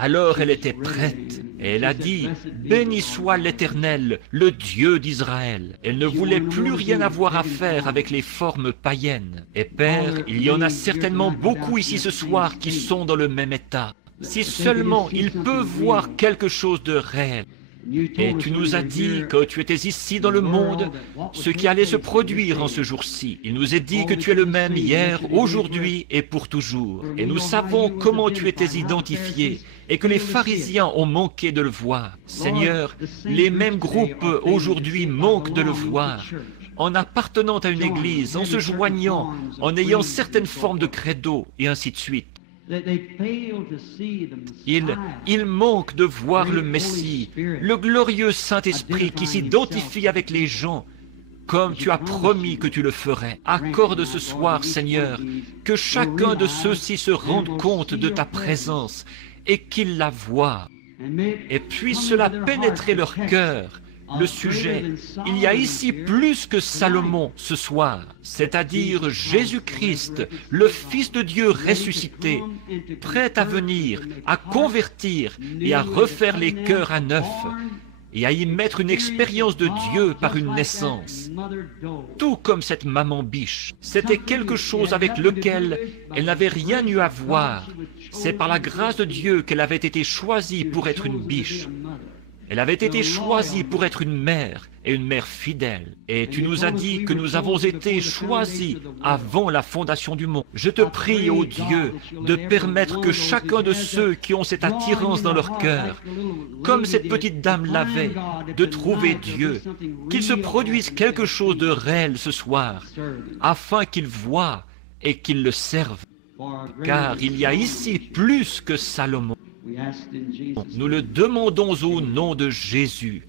alors elle était prête, et elle a dit, « Béni soit l'Éternel, le Dieu d'Israël. » Elle ne voulait plus rien avoir à faire avec les formes païennes. Et Père, il y en a certainement beaucoup ici ce soir qui sont dans le même état. Si seulement ils peuvent voir quelque chose de réel. Et tu nous as dit que tu étais ici dans le monde, ce qui allait se produire en ce jour-ci. Il nous est dit que tu es le même hier, aujourd'hui et pour toujours. Et nous savons comment tu étais identifié et que les pharisiens ont manqué de le voir. Seigneur, les mêmes groupes aujourd'hui manquent de le voir. En appartenant à une église, en se joignant, en ayant certaines formes de credo et ainsi de suite. Ils manquent de voir le Messie, le glorieux Saint-Esprit qui s'identifie avec les gens, comme tu as promis que tu le ferais. Accorde ce soir, Seigneur, que chacun de ceux-ci se rende compte de ta présence et qu'il la voie, et puisse cela pénétrer leur cœur. Le sujet, il y a ici plus que Salomon ce soir, c'est-à-dire Jésus-Christ, le Fils de Dieu ressuscité, prêt à venir, à convertir et à refaire les cœurs à neuf, et à y mettre une expérience de Dieu par une naissance. Tout comme cette maman biche, c'était quelque chose avec lequel elle n'avait rien eu à voir. C'est par la grâce de Dieu qu'elle avait été choisie pour être une biche. Elle avait été choisie pour être une mère, et une mère fidèle. Et tu nous as dit que nous avons été choisis avant la fondation du monde. Je te prie, ô Dieu, de permettre que chacun de ceux qui ont cette attirance dans leur cœur, comme cette petite dame l'avait, de trouver Dieu, qu'il se produise quelque chose de réel ce soir, afin qu'ils voient et qu'ils le servent. Car il y a ici plus que Salomon. Nous le demandons au nom de Jésus.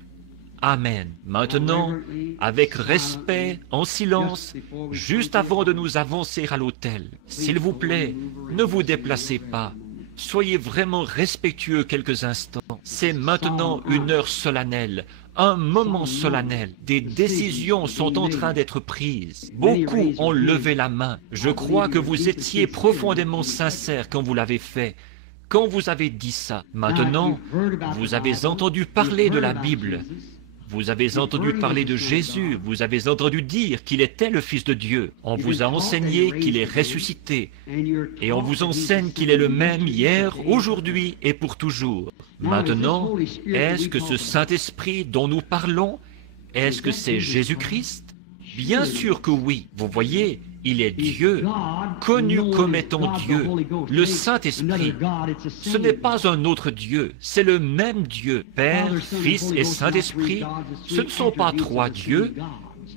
Amen. Maintenant, avec respect, en silence, juste avant de nous avancer à l'autel, s'il vous plaît, ne vous déplacez pas. Soyez vraiment respectueux quelques instants. C'est maintenant une heure solennelle, un moment solennel. Des décisions sont en train d'être prises. Beaucoup ont levé la main. Je crois que vous étiez profondément sincères quand vous l'avez fait. Quand vous avez dit ça, maintenant, vous avez entendu parler de la Bible. Vous avez entendu parler de Jésus, vous avez entendu dire qu'il était le Fils de Dieu. On vous a enseigné qu'il est ressuscité. Et on vous enseigne qu'il est le même hier, aujourd'hui et pour toujours. Maintenant, est-ce que ce Saint-Esprit dont nous parlons, est-ce que c'est Jésus-Christ? Bien sûr que oui. Vous voyez, il est Dieu, connu comme étant Dieu, le Saint-Esprit. Ce n'est pas un autre Dieu, c'est le même Dieu. Père, Fils et Saint-Esprit, ce ne sont pas trois dieux,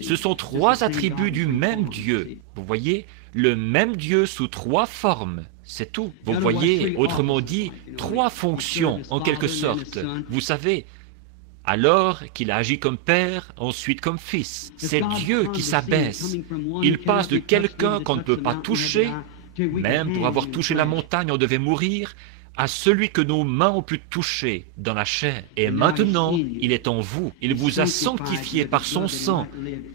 ce sont trois attributs du même Dieu. Vous voyez, le même Dieu sous trois formes. C'est tout. Vous voyez, autrement dit, trois fonctions en quelque sorte. Vous savez, alors qu'il agit comme Père, ensuite comme Fils. C'est Dieu qui s'abaisse. Il passe de quelqu'un qu'on ne peut pas toucher, même pour avoir touché la montagne on devait mourir, à celui que nos mains ont pu toucher dans la chair. Et maintenant, il est en vous. Il vous a sanctifié par son sang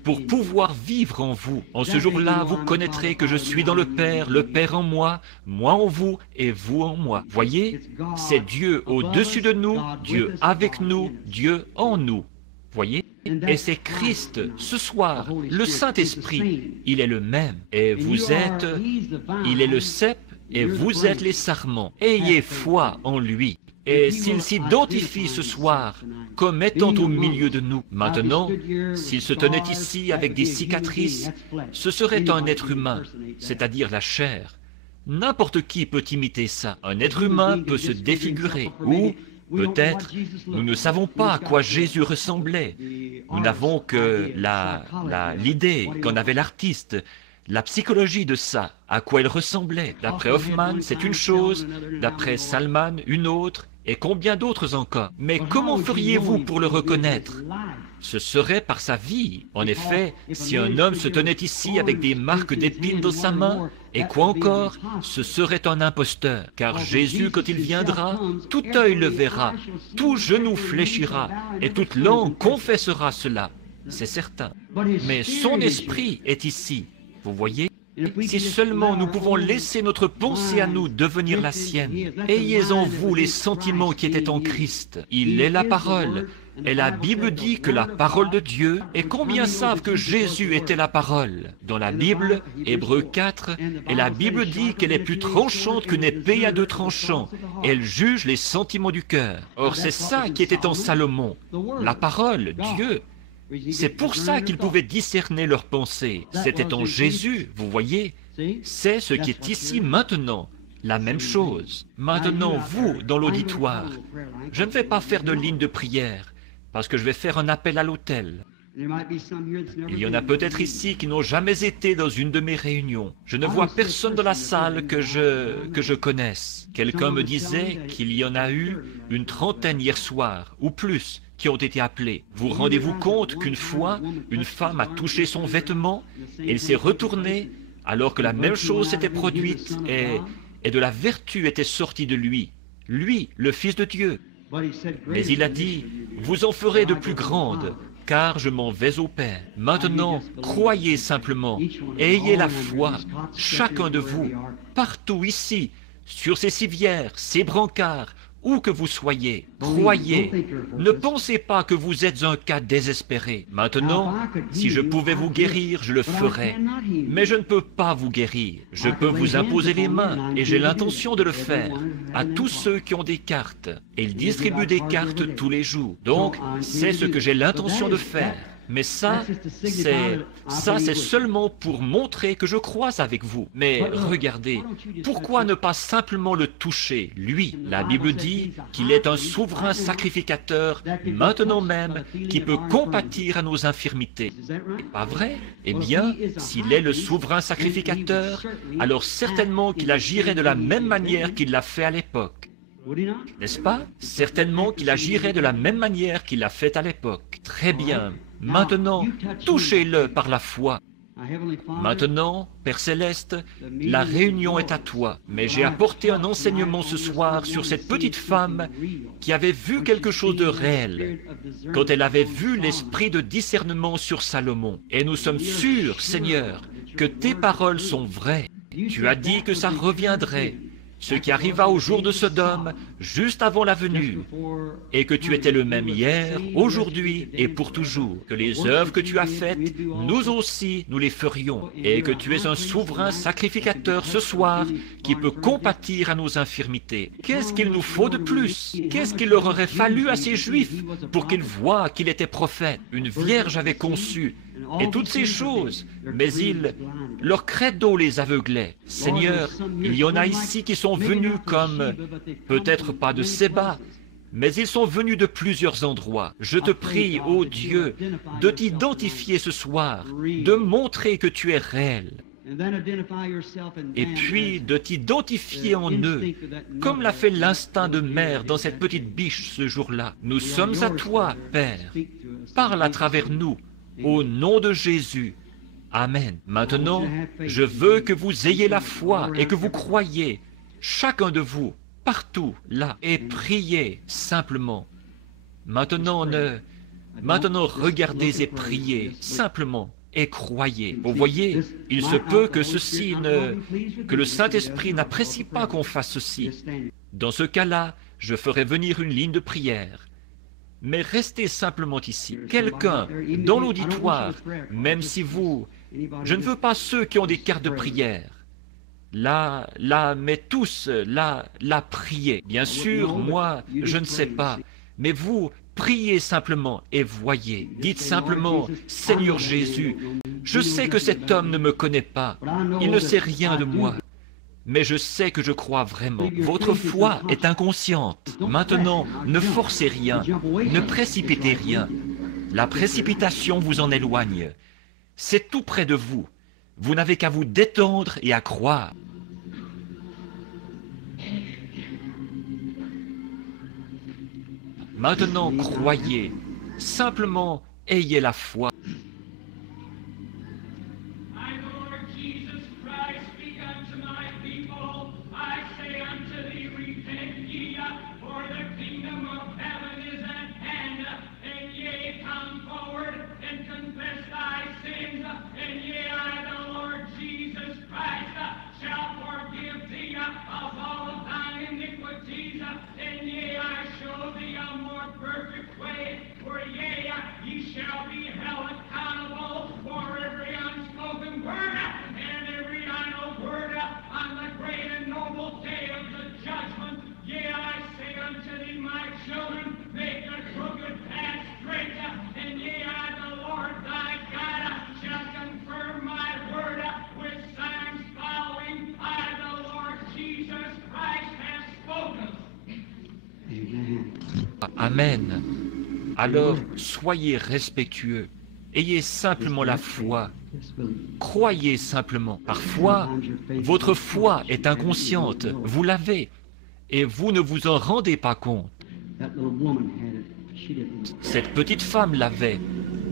pour pouvoir vivre en vous. En ce jour-là, vous connaîtrez que je suis dans le Père en moi en vous et vous en moi. Voyez, c'est Dieu au-dessus de nous, Dieu avec nous, Dieu en nous. Voyez? Et c'est Christ, ce soir, le Saint-Esprit, il est le même. Et vous êtes, il est le cep, et vous êtes les sarments. Ayez foi en lui. Et s'il s'identifie ce soir comme étant au milieu de nous, maintenant, s'il se tenait ici avec des cicatrices, ce serait un être humain, c'est-à-dire la chair. N'importe qui peut imiter ça. Un être humain peut se défigurer, ou peut-être, nous ne savons pas à quoi Jésus ressemblait. Nous n'avons que l'idée qu'en avait l'artiste, la psychologie de ça, à quoi il ressemblait. D'après Hoffman, c'est une chose, d'après Salman, une autre, et combien d'autres encore. Mais comment feriez-vous pour le reconnaître? Ce serait par sa vie. En effet, si un homme se tenait ici avec des marques d'épines dans sa main, et quoi encore, ce serait un imposteur. Car Jésus, quand il viendra, tout œil le verra, tout genou fléchira, et toute langue confessera cela. C'est certain. Mais son esprit est ici. Vous voyez? Si seulement nous pouvons laisser notre pensée à nous devenir la sienne. Ayez en vous les sentiments qui étaient en Christ. Il est la parole. Et la Bible dit que la parole de Dieu, et combien savent que Jésus était la parole? Dans la Bible, Hébreux 4, et la Bible dit qu'elle est plus tranchante qu'une épée à deux tranchants. Elle juge les sentiments du cœur. Or c'est ça qui était en Salomon. La parole, Dieu. C'est pour ça qu'ils pouvaient discerner leurs pensées. C'était en Jésus, vous voyez. C'est ce qui est ici maintenant. La même chose. Maintenant, vous, dans l'auditoire, je ne vais pas faire de ligne de prière, parce que je vais faire un appel à l'autel. Il y en a peut-être ici qui n'ont jamais été dans une de mes réunions. Je ne vois personne dans la salle que je connaisse. Quelqu'un me disait qu'il y en a eu une trentaine hier soir, ou plus, qui ont été appelés. Vous rendez-vous compte qu'une fois, une femme a touché son vêtement, et elle s'est retournée, alors que la même chose s'était produite, et de la vertu était sortie de lui. Lui, le Fils de Dieu. Mais il a dit, vous en ferez de plus grandes, car je m'en vais au Père. Maintenant, croyez simplement, et ayez la foi, chacun de vous, partout ici, sur ces civières, ces brancards, où que vous soyez, croyez. Ne pensez pas que vous êtes un cas désespéré. Maintenant, si je pouvais vous guérir, je le ferais. Mais je ne peux pas vous guérir. Je peux vous imposer les mains, et j'ai l'intention de le faire, à tous ceux qui ont des cartes. Et ils distribuent des cartes tous les jours. Donc, c'est ce que j'ai l'intention de faire. Mais ça, c'est seulement pour montrer que je crois avec vous. Mais regardez, pourquoi ne pas simplement le toucher, lui? La Bible dit qu'il est un souverain sacrificateur, maintenant même, qui peut compatir à nos infirmités. Pas vrai? Eh bien, s'il est le souverain sacrificateur, alors certainement qu'il agirait de la même manière qu'il l'a fait à l'époque. N'est-ce pas? Certainement qu'il agirait de la même manière qu'il l'a fait à l'époque. Très bien. Maintenant, touchez-le par la foi. Maintenant, Père Céleste, la réunion est à toi, mais j'ai apporté un enseignement ce soir sur cette petite femme qui avait vu quelque chose de réel, quand elle avait vu l'esprit de discernement sur Salomon. Et nous sommes sûrs, Seigneur, que tes paroles sont vraies. Tu as dit que ça reviendrait, ce qui arriva au jour de Sodome, juste avant la venue, et que tu étais le même hier, aujourd'hui et pour toujours, que les œuvres que tu as faites, nous aussi, nous les ferions, et que tu es un souverain sacrificateur ce soir qui peut compatir à nos infirmités. Qu'est-ce qu'il nous faut de plus? Qu'est-ce qu'il leur aurait fallu à ces Juifs pour qu'ils voient qu'il était prophète? Une vierge avait conçu, et toutes ces choses, mais leur credo les aveuglait. Seigneur, il y en a ici qui sont venus comme, peut-être pas de Séba, mais ils sont venus de plusieurs endroits. Je te prie, ô Dieu, de t'identifier ce soir, de montrer que tu es réel, et puis de t'identifier en eux, comme l'a fait l'instinct de mère dans cette petite biche ce jour-là. Nous sommes à toi, Père. Parle à travers nous, au nom de Jésus. Amen. Maintenant, je veux que vous ayez la foi et que vous croyiez, chacun de vous, partout, là, et priez simplement. Maintenant, regardez et priez simplement et croyez. Vous voyez, il se peut que que le Saint-Esprit n'apprécie pas qu'on fasse ceci. Dans ce cas-là, je ferai venir une ligne de prière. Mais restez simplement ici. Quelqu'un dans l'auditoire, même si je ne veux pas ceux qui ont des cartes de prière. Là, mais tous, là, priez. Bien sûr, moi, je ne sais pas, mais vous, priez simplement et voyez. Dites simplement, Seigneur Jésus, je sais que cet homme ne me connaît pas, il ne sait rien de moi. Mais je sais que je crois vraiment. Votre foi est inconsciente. Maintenant, ne forcez rien, ne précipitez rien. La précipitation vous en éloigne. C'est tout près de vous. Vous n'avez qu'à vous détendre et à croire. Maintenant, croyez. Simplement, ayez la foi. Amen. Alors, soyez respectueux. Ayez simplement la foi. Croyez simplement. Parfois, votre foi est inconsciente. Vous l'avez. Et vous ne vous en rendez pas compte. Cette petite femme l'avait.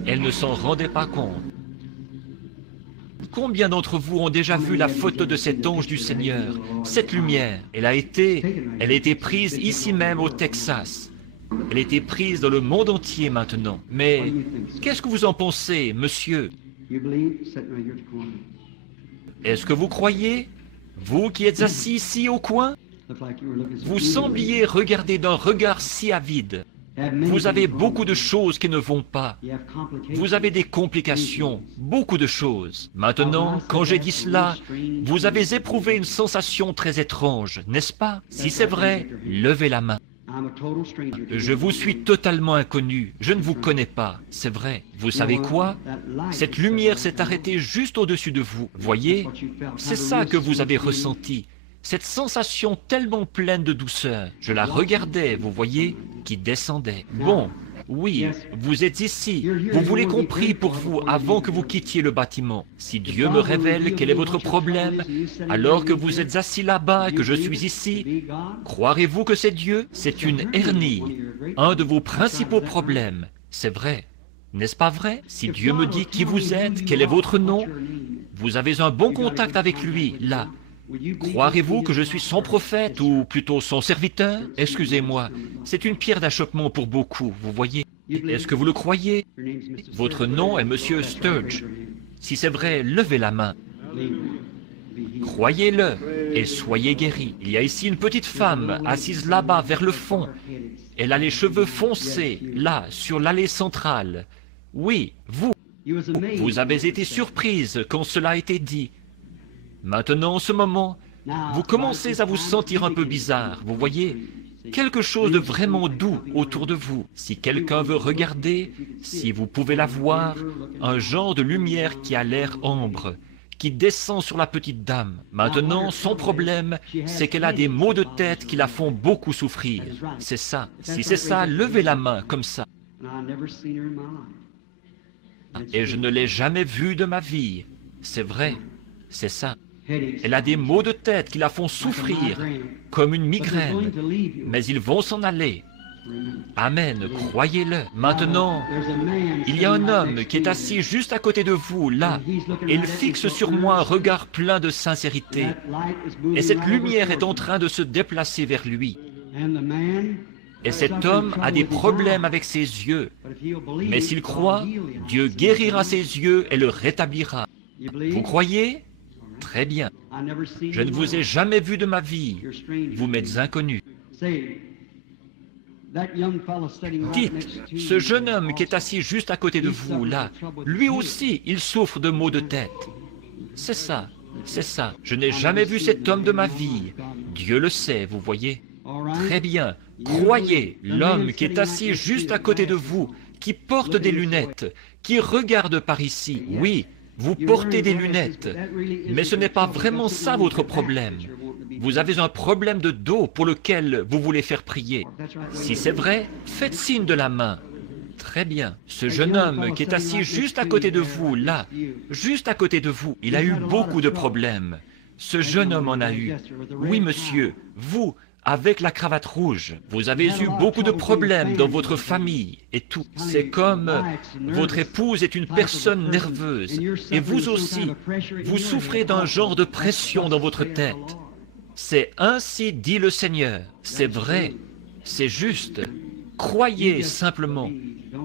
Elle ne s'en rendait pas compte. Combien d'entre vous ont déjà vu la photo de cet ange du Seigneur? Cette lumière, elle a été prise ici même au Texas. Elle a été prise dans le monde entier maintenant. Mais qu'est-ce que vous en pensez, monsieur? Est-ce que vous croyez? Vous qui êtes assis ici au coin? Vous sembliez regarder d'un regard si avide. Vous avez beaucoup de choses qui ne vont pas. Vous avez des complications, beaucoup de choses. Maintenant, quand j'ai dit cela, vous avez éprouvé une sensation très étrange, n'est-ce pas? Si c'est vrai, levez la main. Je vous suis totalement inconnu, je ne vous connais pas, c'est vrai. Vous savez quoi? Cette lumière s'est arrêtée juste au-dessus de vous. Voyez? C'est ça que vous avez ressenti. Cette sensation tellement pleine de douceur. Je la regardais, vous voyez, qui descendait. Bon, oui, vous êtes ici. Vous voulez qu'on prie pour vous avant que vous quittiez le bâtiment. Si Dieu me révèle quel est votre problème, alors que vous êtes assis là-bas et que je suis ici, croirez-vous que c'est Dieu? C'est une hernie, un de vos principaux problèmes. C'est vrai. N'est-ce pas vrai? Si Dieu me dit qui vous êtes, quel est votre nom, vous avez un bon contact avec lui, là. Croirez-vous que je suis son prophète, ou plutôt son serviteur? Excusez-moi, c'est une pierre d'achoppement pour beaucoup, vous voyez. Est-ce que vous le croyez? Votre nom est Monsieur Sturge. Si c'est vrai, levez la main. Croyez-le, et soyez guéris. Il y a ici une petite femme, assise là-bas, vers le fond. Elle a les cheveux foncés, là, sur l'allée centrale. Oui, vous avez été surprise quand cela a été dit. Maintenant, en ce moment, vous commencez à vous sentir un peu bizarre, vous voyez, quelque chose de vraiment doux autour de vous. Si quelqu'un veut regarder, si vous pouvez la voir, un genre de lumière qui a l'air ambre, qui descend sur la petite dame. Maintenant, son problème, c'est qu'elle a des maux de tête qui la font beaucoup souffrir. C'est ça. Si c'est ça, levez la main comme ça. Et je ne l'ai jamais vue de ma vie. C'est vrai, c'est ça. Elle a des maux de tête qui la font souffrir, comme une migraine, mais ils vont s'en aller. Amen, croyez-le. Maintenant, il y a un homme qui est assis juste à côté de vous, là, et il fixe sur moi un regard plein de sincérité. Et cette lumière est en train de se déplacer vers lui. Et cet homme a des problèmes avec ses yeux. Mais s'il croit, Dieu guérira ses yeux et le rétablira. Vous croyez? Très bien. Je ne vous ai jamais vu de ma vie. Vous m'êtes inconnu. Dites, ce jeune homme qui est assis juste à côté de vous, là, lui aussi, il souffre de maux de tête. C'est ça, c'est ça. Je n'ai jamais vu cet homme de ma vie. Dieu le sait, vous voyez. Très bien. Croyez, l'homme qui est assis juste à côté de vous, qui porte des lunettes, qui regarde par ici. Oui, vous portez des lunettes, mais ce n'est pas vraiment ça votre problème. Vous avez un problème de dos pour lequel vous voulez faire prier. Si c'est vrai, faites signe de la main. Très bien. Ce jeune homme qui est assis juste à côté de vous, là, juste à côté de vous, il a eu beaucoup de problèmes. Ce jeune homme en a eu. Oui, monsieur, vous, avec la cravate rouge, vous avez eu beaucoup de problèmes dans votre famille et tout. C'est comme votre épouse est une personne nerveuse et vous aussi, vous souffrez d'un genre de pression dans votre tête. C'est ainsi dit le Seigneur. C'est vrai, c'est juste. Croyez simplement.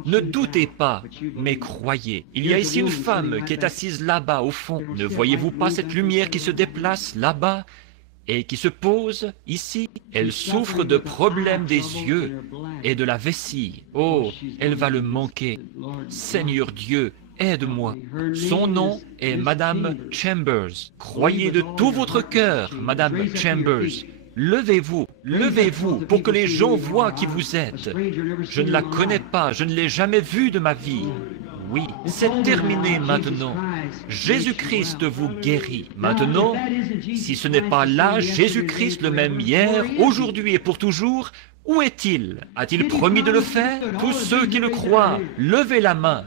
Ne doutez pas, mais croyez. Il y a ici une femme qui est assise là-bas au fond. Ne voyez-vous pas cette lumière qui se déplace là-bas et qui se pose ici? Elle souffre de problèmes des yeux et de la vessie. Oh, elle va le manquer. Seigneur Dieu, aide-moi. Son nom est Madame Chambers. Croyez de tout votre cœur, Madame Chambers. Levez-vous, levez-vous pour que les gens voient qui vous êtes. Je ne la connais pas, je ne l'ai jamais vue de ma vie. Oui, c'est terminé maintenant. Jésus-Christ vous guérit. Maintenant, si ce n'est pas là, Jésus-Christ le même hier, aujourd'hui et pour toujours, où est-il? A-t-il promis de le faire? Tous ceux qui le croient, levez la main.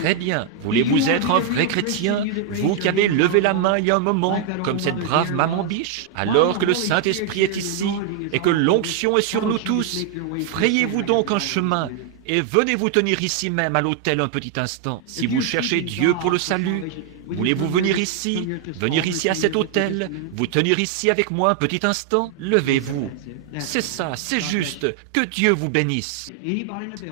Très bien. Voulez-vous être un vrai chrétien, vous qui avez levé la main il y a un moment, comme cette brave maman biche, alors que le Saint-Esprit est ici et que l'onction est sur nous tous? Frayez-vous donc un chemin et venez vous tenir ici même à l'autel un petit instant. Si vous cherchez Dieu pour le salut, voulez-vous venir ici à cet autel, vous tenir ici avec moi un petit instant? Levez-vous. C'est ça, c'est juste. Que Dieu vous bénisse.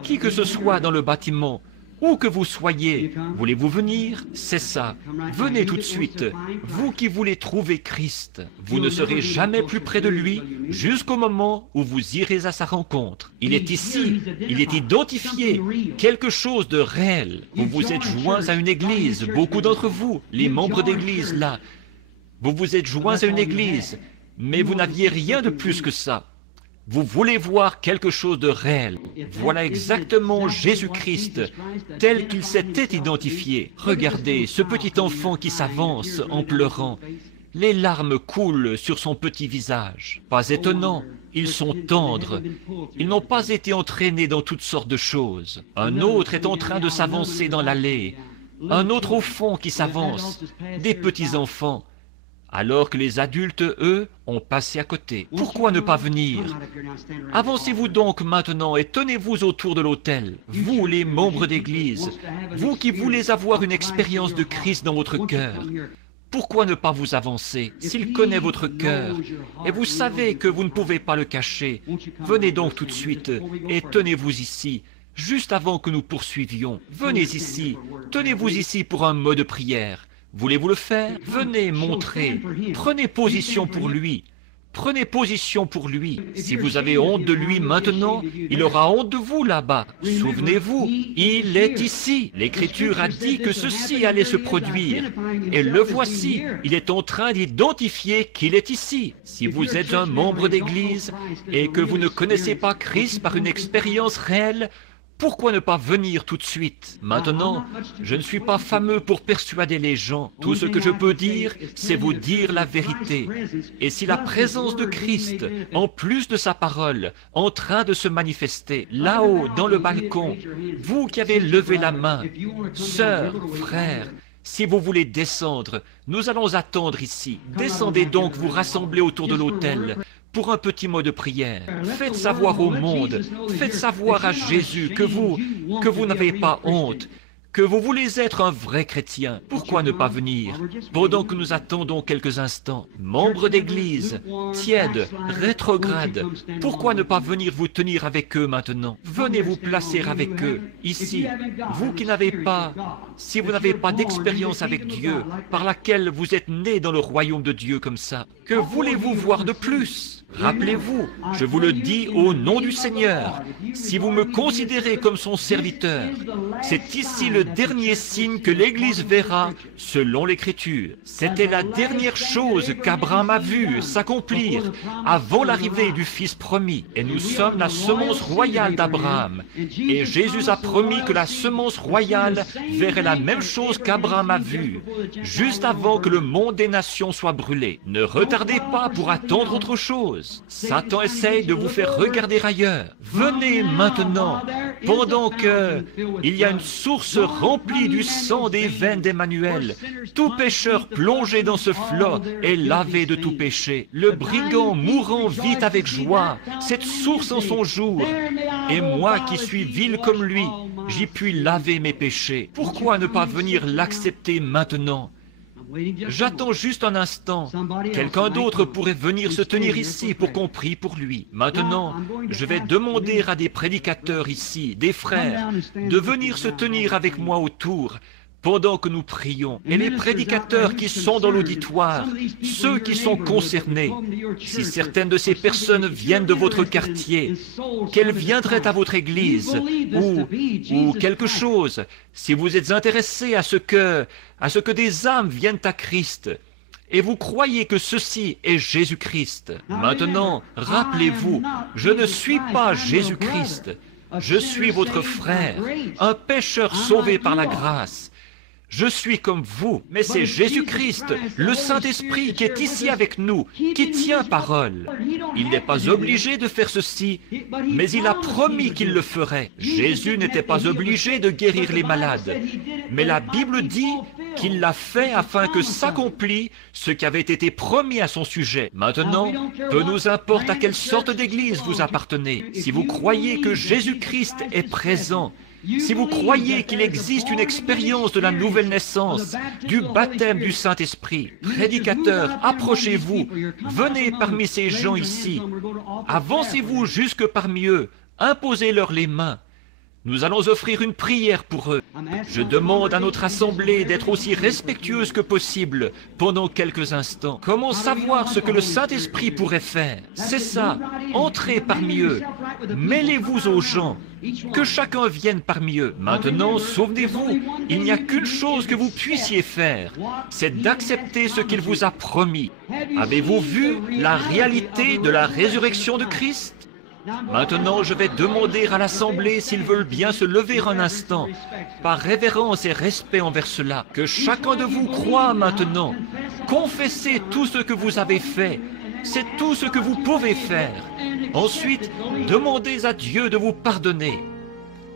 Qui que ce soit dans le bâtiment, où que vous soyez, voulez-vous venir? C'est ça. Venez tout de suite. Vous qui voulez trouver Christ, vous ne serez jamais plus près de lui jusqu'au moment où vous irez à sa rencontre. Il est ici, il est identifié, quelque chose de réel. Vous vous êtes joints à une église, beaucoup d'entre vous, les membres d'église là, vous vous êtes joints à une église, mais vous n'aviez rien de plus que ça. Vous voulez voir quelque chose de réel. Voilà exactement Jésus-Christ, tel qu'il s'était identifié. Regardez ce petit enfant qui s'avance en pleurant. Les larmes coulent sur son petit visage. Pas étonnant, ils sont tendres. Ils n'ont pas été entraînés dans toutes sortes de choses. Un autre est en train de s'avancer dans l'allée. Un autre au fond qui s'avance. Des petits-enfants. Alors que les adultes, eux, ont passé à côté. Pourquoi ne pas venir? Avancez-vous donc maintenant et tenez-vous autour de l'autel. Vous, les membres d'Église, vous qui voulez avoir une expérience de Christ dans votre cœur, pourquoi ne pas vous avancer? S'il connaît votre cœur, et vous savez que vous ne pouvez pas le cacher, venez donc tout de suite et tenez-vous ici, juste avant que nous poursuivions. Venez ici, tenez-vous ici pour un mot de prière. Voulez-vous le faire? Venez montrer. Prenez position pour lui. Prenez position pour lui. Si vous avez honte de lui maintenant, il aura honte de vous là-bas. Souvenez-vous, il est ici. L'Écriture a dit que ceci allait se produire. Et le voici, il est en train d'identifier qu'il est ici. Si vous êtes un membre d'Église et que vous ne connaissez pas Christ par une expérience réelle, pourquoi ne pas venir tout de suite? Maintenant, je ne suis pas fameux pour persuader les gens. Tout ce que je peux dire, c'est vous dire la vérité. Et si la présence de Christ, en plus de sa parole, en train de se manifester, là-haut, dans le balcon, vous qui avez levé la main, sœurs, frères, si vous voulez descendre, nous allons attendre ici. Descendez donc vous rassembler autour de l'autel. Pour un petit mot de prière, faites savoir au monde, faites savoir à Jésus que vous n'avez pas honte, que vous voulez être un vrai chrétien. Pourquoi ne pas venir? Pendant que nous attendons quelques instants, membres d'église, tièdes, rétrogrades, pourquoi ne pas venir vous tenir avec eux maintenant? Venez vous placer avec eux, ici. Vous qui n'avez pas, si vous n'avez pas d'expérience avec Dieu, par laquelle vous êtes nés dans le royaume de Dieu comme ça, que voulez-vous voir de plus? Rappelez-vous, je vous le dis au nom du Seigneur, si vous me considérez comme son serviteur, c'est ici le dernier signe que l'Église verra selon l'Écriture. C'était la dernière chose qu'Abraham a vue s'accomplir avant l'arrivée du Fils promis. Et nous sommes la semence royale d'Abraham. Et Jésus a promis que la semence royale verrait la même chose qu'Abraham a vue, juste avant que le monde des nations soit brûlé. Ne retardez pas pour attendre autre chose. Satan essaye de vous faire regarder ailleurs. Venez maintenant, pendant que il y a une source remplie du sang des veines d'Emmanuel. Tout pécheur plongé dans ce flot est lavé de tout péché. Le brigand mourant vit avec joie cette source en son jour. Et moi qui suis vil comme lui, j'y puis laver mes péchés. Pourquoi ne pas venir l'accepter maintenant? J'attends juste un instant. Quelqu'un d'autre pourrait venir se tenir ici pour qu'on prie pour lui. Maintenant, je vais demander à des prédicateurs ici, des frères, de venir se tenir avec moi autour pendant que nous prions. Et les prédicateurs qui sont dans l'auditoire, ceux qui sont concernés, si certaines de ces personnes viennent de votre quartier, qu'elles viendraient à votre église, ou quelque chose, si vous êtes intéressés à ce que des âmes viennent à Christ, et vous croyez que ceci est Jésus-Christ. Maintenant, rappelez-vous, je ne suis pas Jésus-Christ, je suis votre frère, un pécheur sauvé par la grâce. Je suis comme vous, mais c'est Jésus-Christ, le Saint-Esprit qui est ici avec nous, qui tient parole. Il n'est pas obligé de faire ceci, mais il a promis qu'il le ferait. Jésus n'était pas obligé de guérir les malades, mais la Bible dit qu'il l'a fait afin que s'accomplisse ce qui avait été promis à son sujet. Maintenant, peu nous importe à quelle sorte d'église vous appartenez, si vous croyez que Jésus-Christ est présent, si vous croyez qu'il existe une expérience de la nouvelle naissance, du baptême du Saint-Esprit, prédicateurs, approchez-vous, venez parmi ces gens ici, avancez-vous jusque parmi eux, imposez-leur les mains. Nous allons offrir une prière pour eux. Je demande à notre assemblée d'être aussi respectueuse que possible pendant quelques instants. Comment savoir ce que le Saint-Esprit pourrait faire? C'est ça, entrez parmi eux, mêlez-vous aux gens, que chacun vienne parmi eux. Maintenant, souvenez-vous, il n'y a qu'une chose que vous puissiez faire, c'est d'accepter ce qu'il vous a promis. Avez-vous vu la réalité de la résurrection de Christ? Maintenant, je vais demander à l'Assemblée s'ils veulent bien se lever un instant, par révérence et respect envers cela. Que chacun de vous croit maintenant. Confessez tout ce que vous avez fait. C'est tout ce que vous pouvez faire. Ensuite, demandez à Dieu de vous pardonner.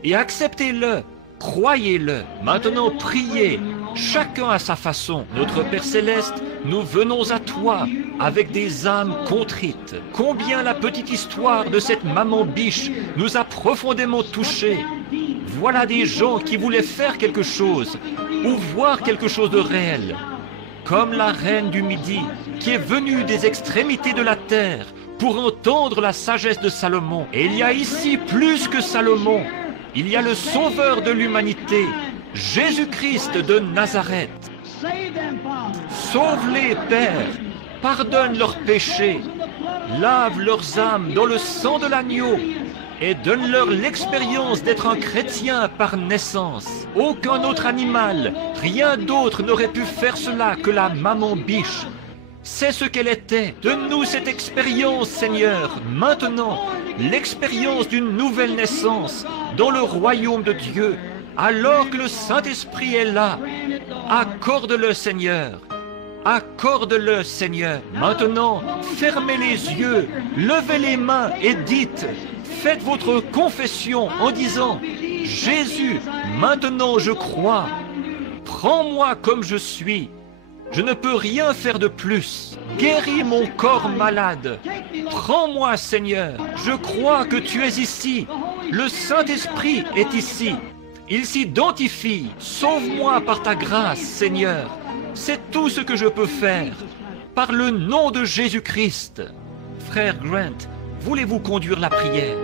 Et acceptez-le, croyez-le. Maintenant, priez, chacun à sa façon. Notre Père Céleste, nous venons à toi avec des âmes contrites. Combien la petite histoire de cette maman biche nous a profondément touchés. Voilà des gens qui voulaient faire quelque chose ou voir quelque chose de réel. Comme la reine du Midi qui est venue des extrémités de la terre pour entendre la sagesse de Salomon. Et il y a ici plus que Salomon. Il y a le Sauveur de l'humanité, Jésus-Christ de Nazareth. Sauve-les, Père, pardonne leurs péchés, lave leurs âmes dans le sang de l'agneau et donne-leur l'expérience d'être un chrétien par naissance. Aucun autre animal, rien d'autre n'aurait pu faire cela que la maman biche. C'est ce qu'elle était. Donne-nous cette expérience, Seigneur, maintenant, l'expérience d'une nouvelle naissance dans le royaume de Dieu, alors que le Saint-Esprit est là. Accorde-le, Seigneur. Accorde-le, Seigneur. Maintenant, fermez les yeux, levez les mains et dites, faites votre confession en disant, Jésus, maintenant je crois. Prends-moi comme je suis. Je ne peux rien faire de plus. Guéris mon corps malade. Prends-moi, Seigneur. Je crois que tu es ici. Le Saint-Esprit est ici. Il s'identifie. Sauve-moi par ta grâce, Seigneur. C'est tout ce que je peux faire. Par le nom de Jésus-Christ. Frère Grant, voulez-vous conduire la prière?